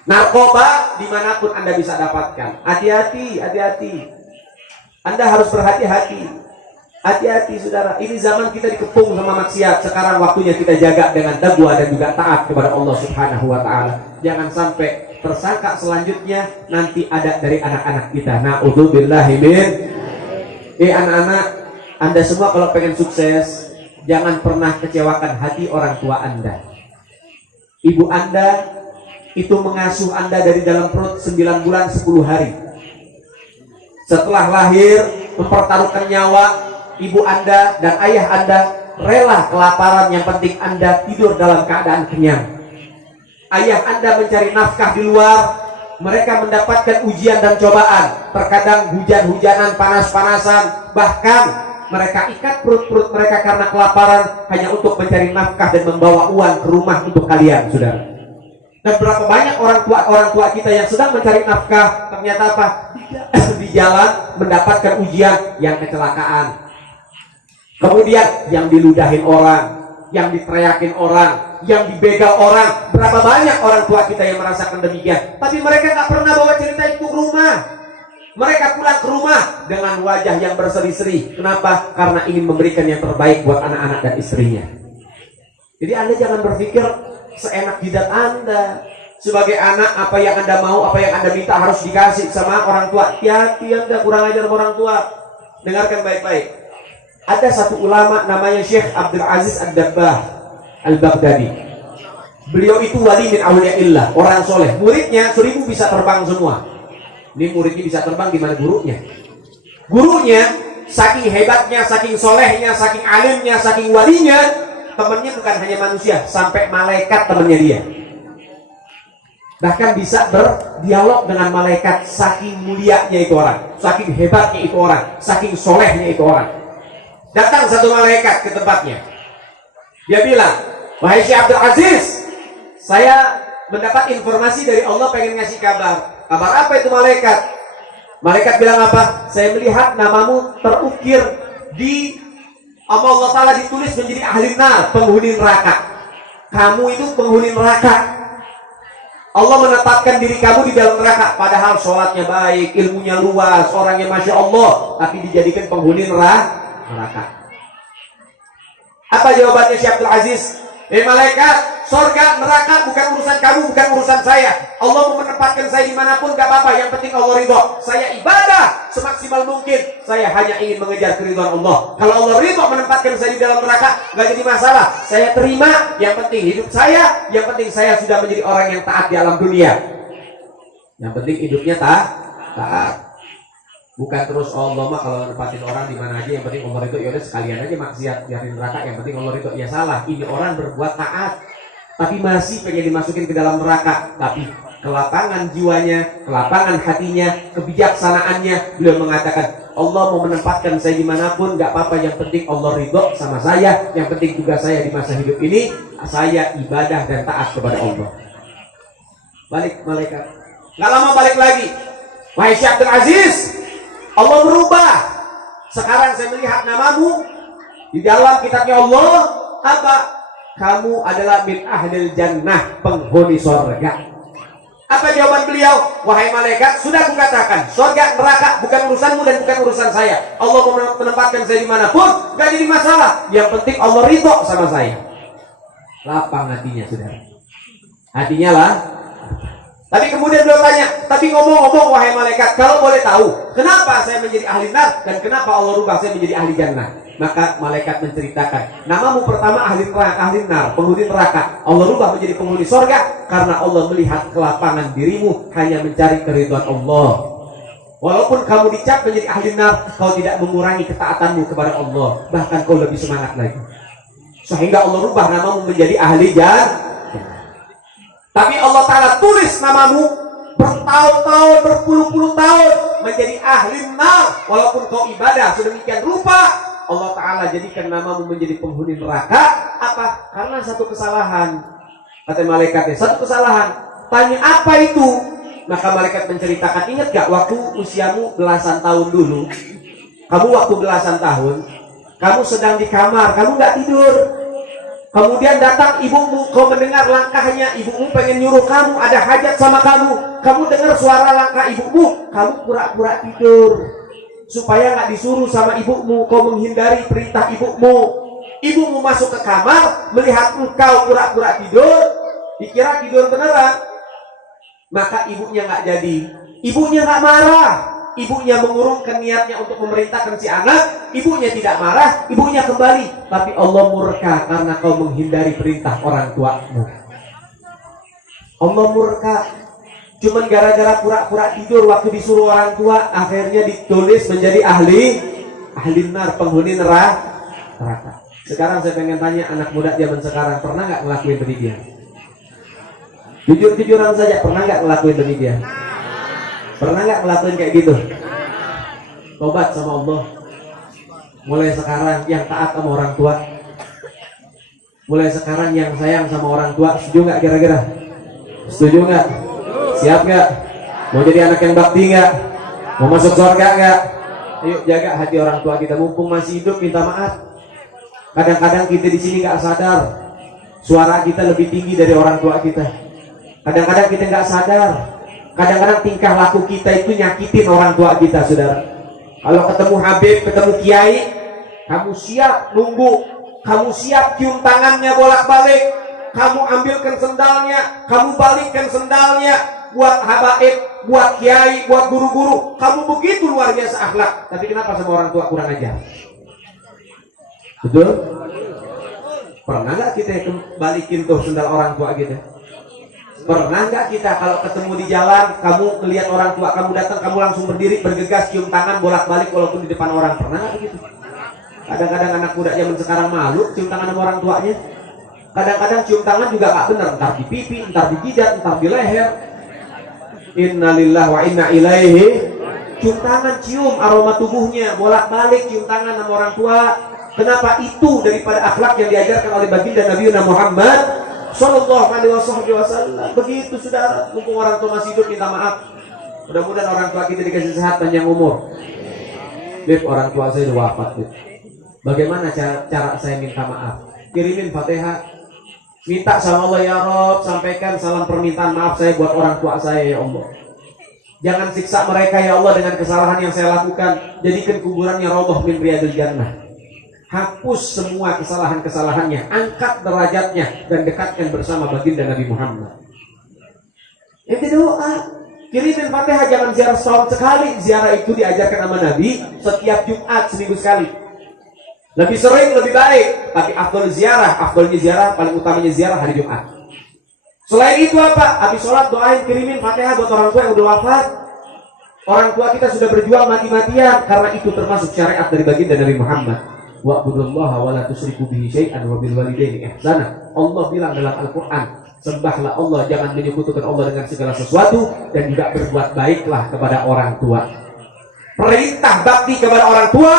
Narkoba dimanapun Anda bisa dapatkan. Hati-hati, hati-hati. Anda harus berhati-hati. Hati-hati saudara, ini zaman kita dikepung sama maksiat. Sekarang waktunya kita jaga dengan taqwa dan juga taat kepada Allah Subhanahu wa ta'ala. Jangan sampai tersangka selanjutnya nanti ada dari anak-anak kita. Na'udzubillahi min. Anak-anak, Anda semua kalau pengen sukses, jangan pernah kecewakan hati orang tua Anda. Ibu Anda itu mengasuh Anda dari dalam perut 9 bulan 10 hari. Setelah lahir, mempertaruhkan nyawa. Ibu Anda dan ayah Anda rela kelaparan, yang penting Anda tidur dalam keadaan kenyang. Ayah Anda mencari nafkah di luar, mereka mendapatkan ujian dan cobaan. Terkadang hujan-hujanan, panas-panasan, bahkan mereka ikat perut-perut mereka karena kelaparan hanya untuk mencari nafkah dan membawa uang ke rumah untuk kalian, saudara. Dan berapa banyak orang tua kita yang sedang mencari nafkah, ternyata apa? Di jalan mendapatkan ujian, yang kecelakaan. Kemudian yang diludahin orang, yang diteriakin orang, yang dibegal orang. Berapa banyak orang tua kita yang merasakan demikian. Tapi mereka nggak pernah bawa cerita itu ke rumah. Mereka pulang ke rumah dengan wajah yang berseri-seri. Kenapa? Karena ingin memberikan yang terbaik buat anak-anak dan istrinya. Jadi Anda jangan berpikir seenak jidat Anda. Sebagai anak, apa yang Anda mau, apa yang Anda minta harus dikasih sama orang tua. Hati-hati Anda, kurang ajar orang tua. Dengarkan baik-baik. Ada satu ulama namanya Syekh Abdul Aziz Ad-Dabbah Al-Baghdadi. Beliau itu wali min awliyaillah, orang soleh. Muridnya 1000 bisa terbang semua. Ini muridnya bisa terbang, gimana gurunya? Gurunya saking hebatnya, saking solehnya, saking alimnya, saking walinya, temannya bukan hanya manusia, sampai malaikat temannya dia. Bahkan bisa berdialog dengan malaikat, saking mulianya itu orang, saking hebatnya itu orang, saking solehnya itu orang. Datang satu malaikat ke tempatnya. Dia bilang, wahai Syekh Abdul Aziz, saya mendapat informasi dari Allah, pengen ngasih kabar. Kabar apa itu malaikat? Malaikat bilang apa? Saya melihat namamu terukir di Allah Ta'ala, ditulis menjadi ahli nar, penghuni neraka. Kamu itu penghuni neraka. Allah menetapkan diri kamu di dalam neraka. Padahal sholatnya baik, ilmunya luas, orangnya Masya Allah, tapi dijadikan penghuni neraka. Apa jawabannya Syekh Abdul Aziz? Malaikat, surga, neraka bukan urusan kamu, bukan urusan saya. Allah mau menempatkan saya dimanapun gak apa-apa, yang penting Allah ridho. Saya ibadah semaksimal mungkin, saya hanya ingin mengejar keridhaan Allah. Kalau Allah ridho menempatkan saya di dalam neraka, gak jadi masalah, saya terima. Yang penting hidup saya, yang penting saya sudah menjadi orang yang taat di alam dunia. Yang penting hidupnya taat. Bukan terus Allah mah kalau nempatin orang di mana aja, yang penting Allah itu ya udah sekalian aja maksiat di neraka, yang penting Allah itu. Ya salah, ini orang berbuat taat tapi masih pengen dimasukin ke dalam neraka. Tapi kelapangan jiwanya, kelapangan hatinya, kebijaksanaannya, beliau mengatakan Allah mau menempatkan saya dimanapun gak apa-apa, yang penting Allah ridho sama saya. Yang penting juga saya di masa hidup ini saya ibadah dan taat kepada Allah. Balik malaikat, gak lama balik lagi. Wahai Syekh Abdul Aziz, Allah berubah. Sekarang saya melihat namamu di dalam kitabnya Allah. Apa? Kamu adalah min ahlil jannah, penghuni surga. Apa jawaban beliau? Wahai malaikat, sudah kukatakan, surga neraka bukan urusanmu dan bukan urusan saya. Allah mau menempatkan saya dimanapun, gak jadi masalah. Yang penting Allah ridho sama saya. Lapang hatinya, saudara. Hatinya lah. Tapi kemudian beliau tanya, tapi ngomong-ngomong wahai malaikat, kalau boleh tahu, kenapa saya menjadi ahli nar dan kenapa Allah rubah saya menjadi ahli jannah? Maka malaikat menceritakan, namamu pertama ahli nar, penghuni neraka. Allah rubah menjadi penghuni surga karena Allah melihat kelapangan dirimu hanya mencari keridhaan Allah. Walaupun kamu dicap menjadi ahli nar, kau tidak mengurangi ketaatanmu kepada Allah, bahkan kau lebih semangat lagi. Sehingga Allah rubah namamu menjadi ahli jannah. Tapi Allah Ta'ala tulis namamu bertahun-tahun, berpuluh-puluh tahun menjadi ahli nar. Walaupun kau ibadah sedemikian rupa, Allah Ta'ala jadikan namamu menjadi penghuni neraka Apa? Karena satu kesalahan. Kata malaikatnya, satu kesalahan. Tanya apa itu? Maka malaikat menceritakan, ingat gak waktu usiamu belasan tahun dulu? Kamu waktu belasan tahun, kamu sedang di kamar, kamu gak tidur. Kemudian datang ibumu, kau mendengar langkahnya, ibumu pengen nyuruh kamu, ada hajat sama kamu. Kamu dengar suara langkah ibumu, kamu pura-pura tidur. Supaya gak disuruh sama ibumu, kau menghindari perintah ibumu. Ibumu masuk ke kamar, melihat engkau pura-pura tidur, dikira tidur beneran. Maka ibunya gak jadi. Ibunya gak marah. Ibunya mengurungkan niatnya untuk memerintahkan si anak. Ibunya tidak marah, ibunya kembali. Tapi Allah murka karena kau menghindari perintah orang tuamu. Allah murka. Cuman gara-gara pura-pura tidur waktu disuruh orang tua, akhirnya ditulis menjadi ahli nar, penghuni neraka. Sekarang saya pengen tanya anak muda zaman sekarang, pernah nggak ngelakuin demikian? Jujur-jujuran saja, pernah nggak ngelakuin demikian? Pernah nggak ngelakuin kayak gitu? Tobat sama Allah. Mulai sekarang yang taat sama orang tua. Mulai sekarang yang sayang sama orang tua. Setuju nggak kira-kira? Setuju nggak? Siap nggak? Mau jadi anak yang bakti nggak? Mau masuk surga nggak? Ayo jaga hati orang tua kita. Mumpung masih hidup, minta maaf. Kadang-kadang kita di sini nggak sadar suara kita lebih tinggi dari orang tua kita. Kadang-kadang kita nggak sadar. Kadang-kadang tingkah laku kita itu nyakitin orang tua kita, saudara. Kalau ketemu Habib, ketemu Kiai, kamu siap nunggu, kamu siap cium tangannya bolak-balik, kamu ambilkan sendalnya, kamu balikkan sendalnya buat habaib, buat Kiai, buat guru-guru. Kamu begitu luar biasa akhlak. Tapi kenapa sama orang tua kurang ajar? Betul? Pernah nggak kita balikin tuh sendal orang tua kita? Pernah nggak kita kalau ketemu di jalan, kamu ngelihat orang tua kamu datang, kamu langsung berdiri, bergegas, cium tangan, bolak-balik walaupun di depan orang? Pernah nggak begitu? Kadang-kadang anak muda zaman sekarang malu cium tangan sama orang tuanya. Kadang-kadang cium tangan juga nggak benar, entar di pipi, entar di jidat, entar di leher. Innalillahi wa inna ilaihi. Cium tangan, cium aroma tubuhnya, bolak-balik cium tangan sama orang tua. Kenapa? Itu daripada akhlak yang diajarkan oleh baginda Nabi Muhammad Sallallahu alaihi wasallam. Begitu saudara, mumpung orang tua masih hidup, minta maaf. Mudah-mudahan orang tua kita dikasih sehat panjang umur. Beb, orang tua saya sudah wafat, Beb. Bagaimana cara saya minta maaf? Kirimin Fatihah. Minta sama Allah, ya Rob, sampaikan salam permintaan maaf saya buat orang tua saya, ya Allah. Jangan siksa mereka, ya Allah, dengan kesalahan yang saya lakukan. Jadikan kuburannya Raudhah min Riyadil Jannah. Hapus semua kesalahan-kesalahannya, angkat derajatnya, dan dekatkan bersama baginda Nabi Muhammad. Itu doa. Kirimin Fatihah, jangan ziarah setahun sekali. Ziarah itu diajarkan sama Nabi setiap Jumat, seminggu sekali. Lebih sering, lebih baik. Tapi afdolnya ziarah, paling utamanya ziarah hari Jumat. Selain itu apa? Habis sholat doain, kirimin Fatihah buat orang tua yang udah wafat. Orang tua kita sudah berjuang mati-matian, karena itu termasuk syariat dari baginda Nabi Muhammad. Wa'budullaha wa la tusyriku bihi syai'an wa bil walidaini ihsana. Allah bilang dalam Al-Qur'an, sembahlah Allah, jangan menyekutukan Allah dengan segala sesuatu, dan juga berbuat baiklah kepada orang tua. Perintah bakti kepada orang tua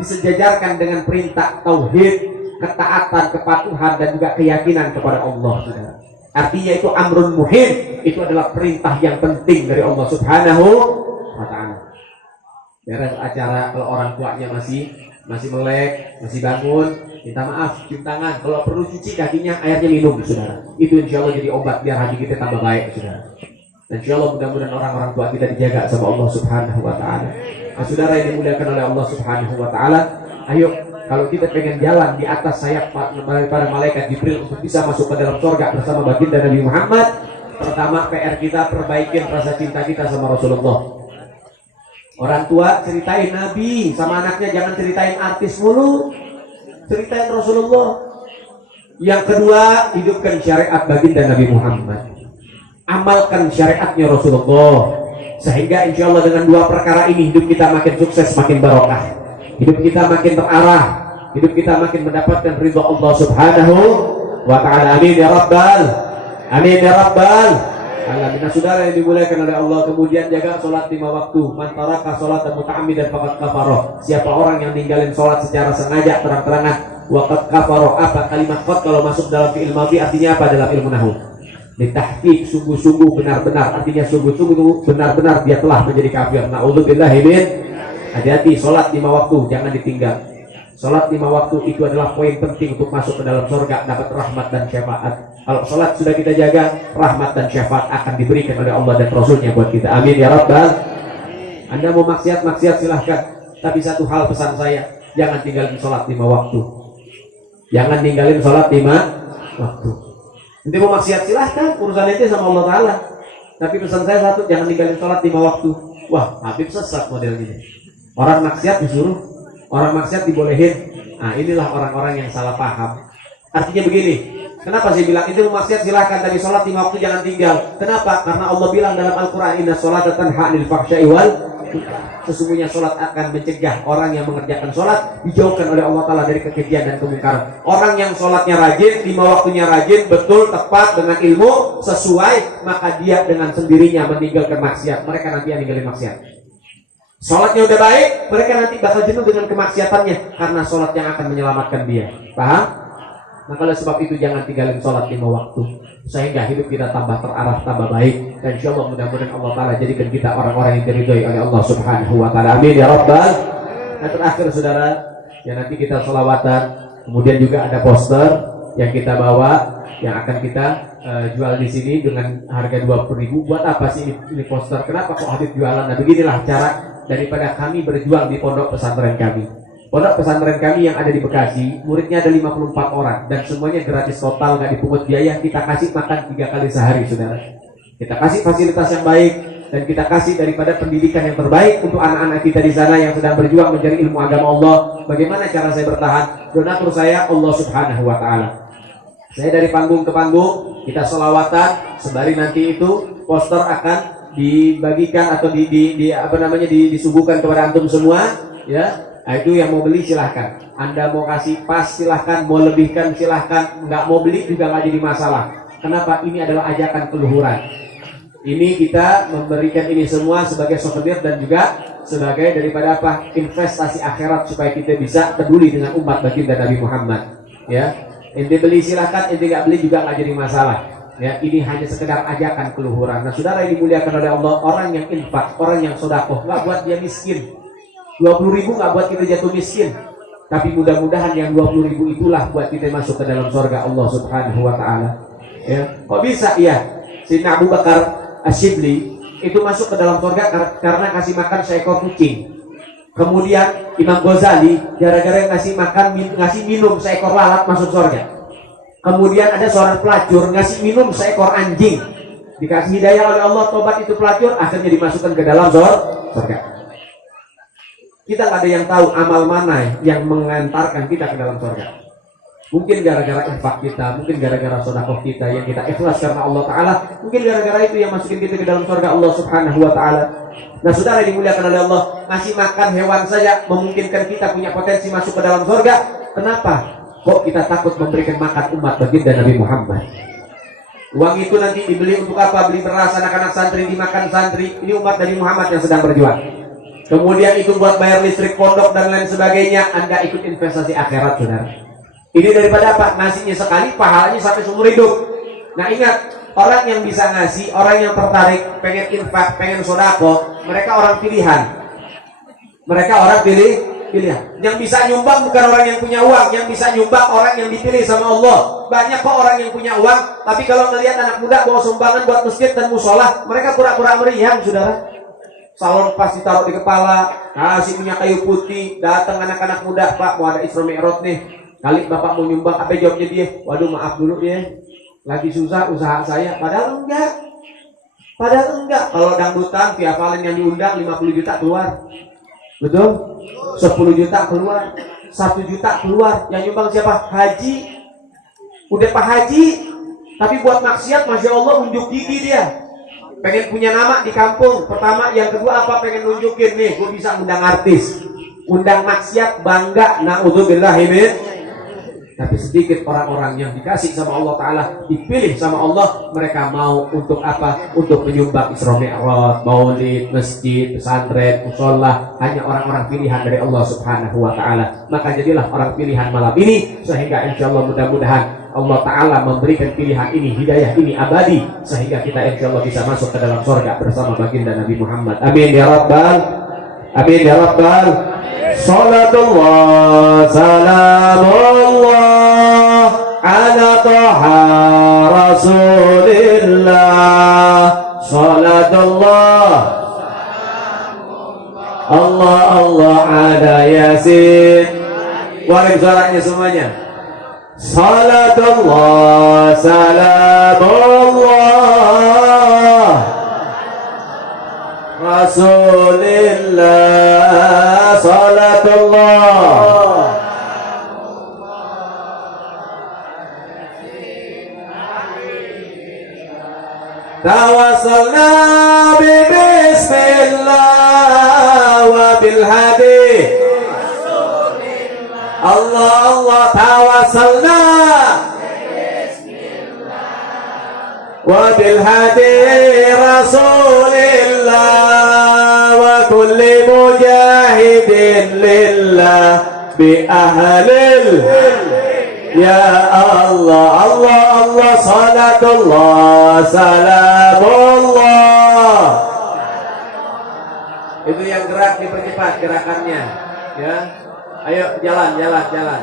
disejajarkan dengan perintah tauhid, ketaatan, kepatuhan, dan juga keyakinan kepada Allah, saudara. Artinya itu amrun muhim, itu adalah perintah yang penting dari Allah Subhanahu wa ta'ala. Beres acara kalau orang tuanya masih melek, masih bangun, minta maaf, cium tangan. Kalau perlu cuci kakinya, airnya minum, saudara. Itu insya Allah jadi obat biar hati kita tambah baik, saudara. Dan insya Allah mudah-mudahan orang-orang tua kita dijaga sama Allah Subhanahu wa ta'ala. Nah, saudara yang dimuliakan oleh Allah Subhanahu wa ta'ala, ayo, kalau kita pengen jalan di atas sayap para malaikat Jibril untuk bisa masuk ke dalam surga bersama baginda Nabi Muhammad, pertama PR kita perbaikin rasa cinta kita sama Rasulullah. Orang tua ceritain Nabi sama anaknya, jangan ceritain artis mulu, ceritain Rasulullah. Yang kedua, hidupkan syariat baginda Nabi Muhammad, amalkan syariatnya Rasulullah, sehingga insya Allah dengan dua perkara ini hidup kita makin sukses, makin barokah, hidup kita makin terarah, hidup kita makin mendapatkan ridha Allah Subhanahu wa ta'ala. Amin ya Rabbal, amin ya Rabbal alamin. Nah, saudara yang dimuliakan oleh Allah, kemudian jaga sholat 5 waktu. Man taraka sholatan muta'ammidan faqad kafara. Siapa orang yang ninggalin sholat secara sengaja, terang-terangan, Wa qad kafara, apa kalimat qad kalau masuk dalam fi'il madhi artinya apa dalam ilmu nahwu? Ditahqiq, sungguh-sungguh benar-benar, artinya sungguh-sungguh benar-benar dia telah menjadi kafir. Na'udzubillahi min. Hati-hati, sholat 5 waktu jangan ditinggal. Sholat 5 waktu itu adalah poin penting untuk masuk ke dalam surga, dapat rahmat dan syafaat. Kalau sholat sudah kita jaga, rahmat dan syafaat akan diberikan oleh Allah dan Rasulnya buat kita. Amin ya Rabbal. Anda mau maksiat silahkan. Tapi satu hal pesan saya, jangan tinggalin sholat 5 waktu. Jangan tinggalin sholat 5 waktu. Nanti mau maksiat silahkan, urusan itu sama Allah Ta'ala. Tapi pesan saya satu, jangan tinggalin sholat 5 waktu. Wah, Habib sesat model ini. Orang maksiat disuruh, orang maksiat dibolehin. Nah, inilah orang-orang yang salah paham. Artinya begini, kenapa saya bilang itu maksiat silahkan, tapi sholat 5 waktu jangan tinggal. Kenapa? Karena Allah bilang dalam Al-Quran, inna sholata tanha 'anil fahsya'i wal munkar. Sesungguhnya sholat akan mencegah orang yang mengerjakan sholat dijauhkan oleh Allah Ta'ala dari kekejian dan kemungkaran. Orang yang sholatnya rajin, 5 waktunya rajin, betul, tepat, dengan ilmu, sesuai, maka dia dengan sendirinya meninggalkan maksiat. Mereka nanti yang ninggalin maksiat. Sholatnya udah baik, mereka nanti bakal jenuh dengan kemaksiatannya, karena sholat yang akan menyelamatkan dia. Paham? Maka oleh sebab itu jangan tinggalin sholat 5 waktu, sehingga hidup kita tambah terarah, tambah baik. Dan insya Allah mudah-mudahan Allah Ta'ala jadikan kita orang-orang yang diridhoi oleh Allah Subhanahu Wa Ta'ala. Amin ya Rabbal. Nah terakhir saudara, ya nanti kita sholawatan, kemudian juga ada poster yang kita bawa, yang akan kita jual di sini dengan harga 20.000. Buat apa sih ini poster? Kenapa kok Habib jualan? Nah beginilah cara daripada kami berjuang di pondok pesantren kami. Pondok pesantren kami yang ada di Bekasi, muridnya ada 54 orang dan semuanya gratis total, nggak dipungut biaya. Kita kasih makan 3 kali sehari, saudara. Kita kasih fasilitas yang baik dan kita kasih daripada pendidikan yang terbaik untuk anak-anak kita di sana yang sedang berjuang mencari ilmu agama Allah. Bagaimana cara saya bertahan? Donatur saya Allah Subhanahu Wa Ta'ala. Saya dari panggung ke panggung, kita sholawatan, sembari nanti itu poster akan dibagikan atau disuguhkan kepada antum semua, ya. Nah, itu yang mau beli silahkan. Anda mau kasih pas silahkan, mau lebihkan silahkan, nggak mau beli juga nggak jadi masalah. Kenapa? Ini adalah ajakan keluhuran. Ini kita memberikan ini semua sebagai souvenir dan juga sebagai daripada apa? Investasi akhirat supaya kita bisa peduli dengan umat baginda Nabi Muhammad. Ya, ente beli silahkan, ente nggak beli juga nggak jadi masalah. Ya, ini hanya sekedar ajakan keluhuran. Nah, saudara yang dimuliakan oleh Allah, orang yang infak, orang yang sedekah, nggak buat dia miskin. 20.000 nggak buat kita jatuh miskin, tapi mudah-mudahan yang 20.000 itulah buat kita masuk ke dalam surga Allah Subhanahu Wa Ta'ala. Ya, kok bisa ya? Sayyidina Abu Bakar Asyibli itu masuk ke dalam surga karena kasih makan seekor kucing. Kemudian Imam Ghazali gara-gara ngasih minum seekor lalat masuk surga. Kemudian ada seorang pelacur ngasih minum seekor anjing, dikasih hidayah oleh Allah, tobat itu pelacur, akhirnya dimasukkan ke dalam surga. Kita nggak ada yang tahu amal mana yang mengantarkan kita ke dalam surga. Mungkin gara-gara infak kita, mungkin gara-gara sedekah kita yang kita ikhlas karena Allah Ta'ala, mungkin gara-gara itu yang masukin kita ke dalam surga Allah Subhanahu Wa Ta'ala. Nah saudara dimuliakan oleh Allah, ngasih makan hewan saja memungkinkan kita punya potensi masuk ke dalam surga. Kenapa? Kok kita takut memberikan makan umat baginda Nabi Muhammad? Uang itu nanti dibeli untuk apa? Beli beras anak-anak santri, dimakan santri. Ini umat Nabi Muhammad yang sedang berjuang. Kemudian itu buat bayar listrik pondok dan lain sebagainya. Anda ikut investasi akhirat, saudara. Ini daripada apa? Ngasihnya sekali, pahalanya sampai seumur hidup. Nah ingat, orang yang bisa ngasih, orang yang tertarik, pengen infak, pengen sodako, mereka orang pilihan. Mereka orang pilihan. Yang bisa nyumbang bukan orang yang punya uang, yang bisa nyumbang orang yang dipilih sama Allah. Banyak kok orang yang punya uang, tapi kalau melihat anak muda bawa sumbangan buat masjid dan musola, mereka pura-pura meriang, saudara. Salon pas ditaruh di kepala, kasih punya kayu putih, datang anak-anak muda, Pak mau ada Isra Mi'raj nih, kali Bapak mau nyumbang, apa jawabnya dia? Waduh maaf dulu ya, lagi susah usaha saya. Padahal enggak, kalau dangdutan via Valen yang diundang 50 juta keluar, betul? 10 juta keluar, 1 juta keluar, yang nyumbang siapa? Haji, udah Pak Haji, tapi buat maksiat Masya Allah unjuk gigi dia. Pengen punya nama di kampung, pertama, yang kedua apa? Pengen nunjukin nih, gue bisa undang artis, undang maksiat, bangga, na'udzubillah min. Tapi sedikit orang-orang yang dikasih sama Allah Ta'ala, dipilih sama Allah, mereka mau untuk apa? Untuk menyumbang Isra Mi'raj, maulid, masjid, pesantren, musola, hanya orang-orang pilihan dari Allah Subhanahu wa Ta'ala. Maka jadilah orang pilihan malam ini, sehingga insya Allah mudah-mudahan Allah Ta'ala memberikan pilihan ini, hidayah ini abadi, sehingga kita insya Allah bisa masuk ke dalam surga bersama baginda Nabi Muhammad. Amin ya Rabbal, amin ya Rabbal. Salatullah, salamullah ala taha rasulillah. Salatullah, Allah Allah ala yasin. Warim suaranya semuanya. Salatullah, salamullah Rasulillah. Salatullah, tawassalna bi bismillah wa bil hadi. Allah Allah tawassalna wa bil hadi rasulillah wa kulli mujahidin lillah bi ahlil. Ya Allah Allah Allah salatullah salamullah. Itu yang gerak dipercepat gerakannya ya. Ayo jalan jalan jalan.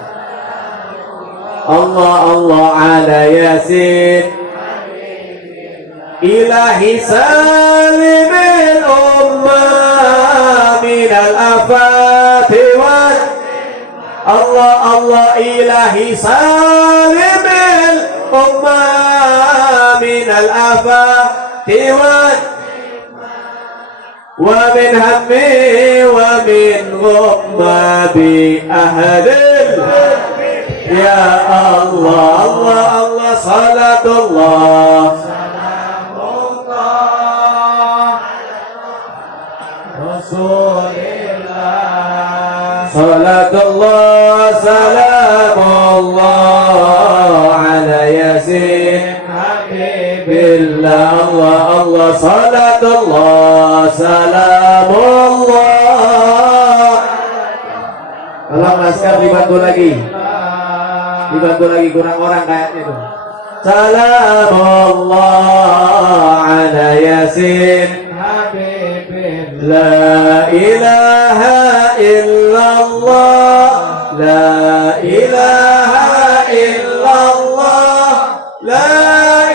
Allah Allah ala yasin. Ilahi salimil ummah minal afati wal. Allah Allah ilahi salimil ummah minal afati wal. Wa min hammi wa min ghumma bi ahlil. Ya Allah Allah Allah salatullah salamullah Rasulillah. Salatullah salamullah ala yasin habibillah. Allah Allah salatullah salamullah. Tolong masker dibantu lagi kurang orang kayaknya itu. Salamullah ala yasin habibillah. La ilaha illallah, la ilaha illallah, la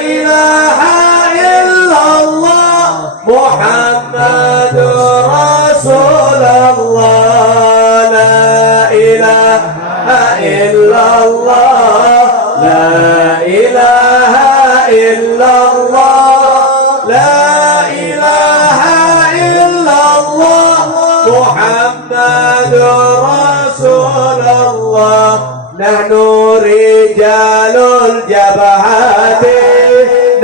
ilaha illallah Muhammadur Rasulullah. La ilaha illallah, la ilaha illallah, la ilaha illallah Muhammadur Rasulullah. Nahnu rijalul jabahati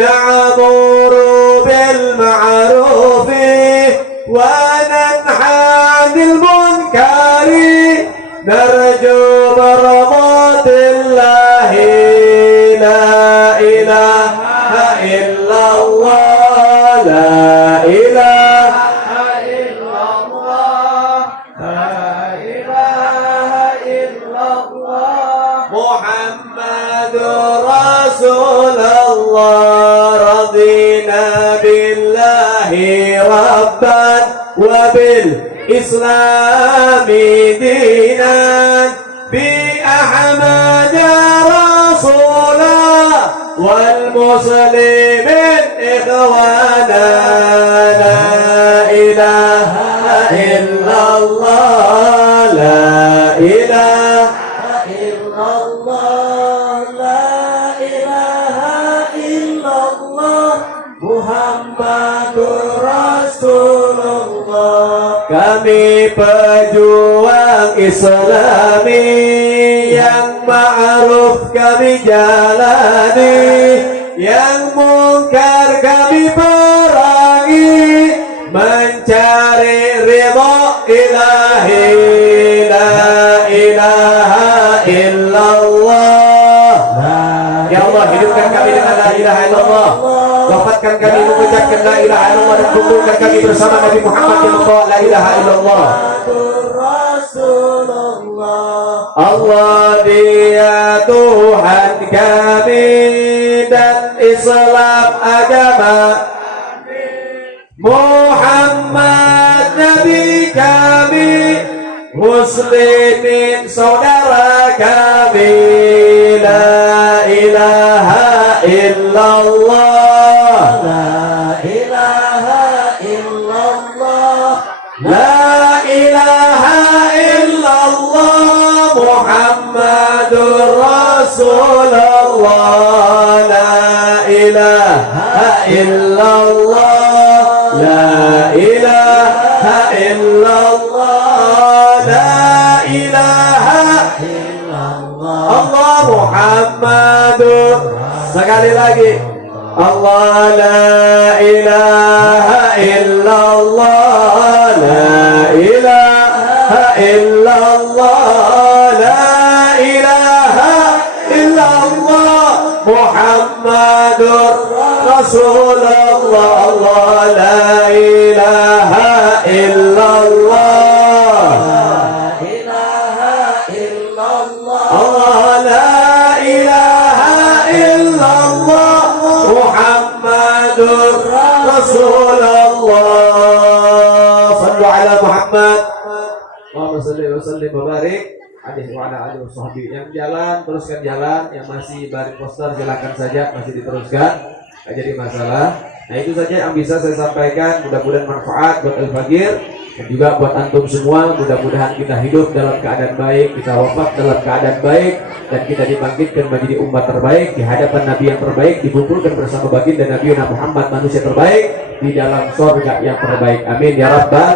na'muru bil ma'rufi wa nanha 'anil munkari narju barakatillahi. La ilaha illallah, la ilaha illallah, la ilaha illallah Muhammadur Rasulullah. Radina billahi rabban wa bil islami dinan bi Ahmad Rasulullah wal muslimin ikhwana. La ilaha illallah, la ilaha illallah, la ilaha illallah Muhammadur Rasulullah. Kami pejuang Islami yang ma'ruf kami jalani, yang mungkar kami perangi, mencari ridha ilahi. La ilaha illallah, kumpulkan kami dengan la ilaha illallah. Wafatkan kami mengucapkan la ilaha illallah dan kumpulkan kami bersama Nabi Muhammad yang membawa la ilaha illallah. Allah dia Tuhan kami dan Islam agama, Muhammad Nabi kami, Muslimin saudara kami. La ilaha illallah, la ilaha illallah, la ilaha illallah, Muhammadur Rasulullah. La ilaha illallah, la ilaha illallah, la ilaha illallah, Allah Muhammadur. Sekali lagi, Allah la ilaha illallah, la ilaha illallah, la ilaha illallah, Muhammadur Rasulullah. Allah la ilaha illallah, la ilaha illallah, Allah la ilaha illallah, Muhammadur Rasulullah. Sallu ala Muhammad. Allahumma shalli wa sallim wa barik alaihi wa ala alihi washabbihi. Yang jalan teruskan jalan, yang masih baring poster silakan saja, masih diteruskan, tidak jadi masalah. Nah itu saja yang bisa saya sampaikan. Mudah-mudahan manfaat buat Al-Fagir dan juga buat antum semua. Mudah-mudahan kita hidup dalam keadaan baik, kita wafat dalam keadaan baik, dan kita dibangkitkan menjadi umat terbaik di hadapan Nabi yang terbaik, dikumpulkan bersama baginda Nabi Muhammad manusia terbaik di dalam surga yang terbaik. Amin ya rabbal.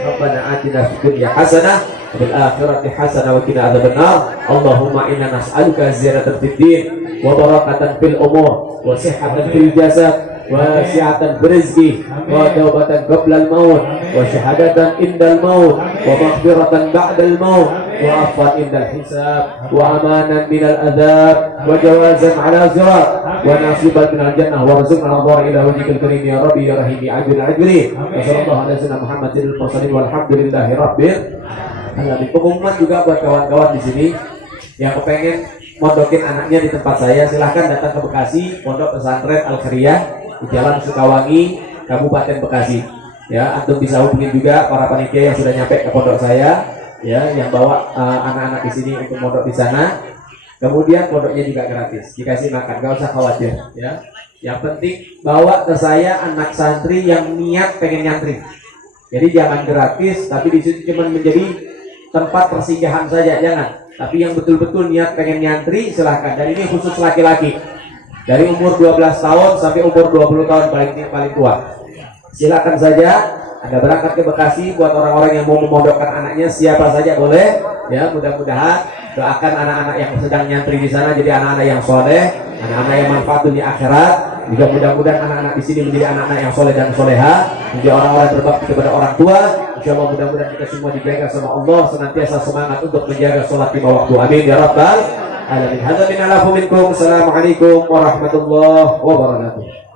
Rabbana atina fid dunya hasanah wa fil akhirati hasanah wa qina adzabannar. Allahumma inna nas'aluka ziyadatan fid din wa barakatan fil umur wa sihhatan fil jasad wa si'atan berizki wa taubatan qabla al-maut wa syahadatan indal maut wa maghfiratan ba'dal maut wa afwan indal hisab wa amanan minal adhab wa jawazan ala sirat wa nasiban minal jannah wa rizqan al-dhar ila wajhikal karim ya rabbi ya rahim ya ajil ajli. Wa sallallahu ala sayyidina Muhammadin al-mursalin walhamdulillahi rabbil alamin. Pengumuman juga buat kawan-kawan di sini yang kepengen mondokin anaknya di tempat saya, silahkan datang ke Bekasi, Pondok Pesantren Al-Khairiyah di Jalan Sukawangi, Kabupaten Bekasi. Ya, antum bisa hubungin juga para panitia yang sudah nyampe ke pondok saya, ya, yang bawa anak-anak di sini untuk mondok di sana. Kemudian pondoknya juga gratis, dikasih makan, gak usah khawatir. Ya, yang penting bawa ke saya anak santri yang niat pengen nyantri. Jadi jangan gratis, tapi di situ cuma menjadi tempat persinggahan saja, jangan. Tapi yang betul-betul niat pengen nyantri silahkan. Dan ini khusus laki-laki. Dari umur 12 tahun sampai umur 20 tahun paling tua. Silakan saja Anda berangkat ke Bekasi. Buat orang-orang yang mau memondokkan anaknya, siapa saja boleh. Ya, mudah-mudahan doakan anak-anak yang sedang nyantri di sana jadi anak-anak yang soleh, anak-anak yang manfaat di akhirat. Juga mudah-mudahan anak-anak di sini menjadi anak-anak yang soleh dan soleha, menjadi orang-orang yang berbakti kepada orang tua. Insyaallah mudah-mudahan kita semua dijaga sama Allah, senantiasa semangat untuk menjaga sholat lima waktu. Amin ya rabbal alamin. Hadza min alafu minkum. Assalamualaikum warahmatullahi wabarakatuh.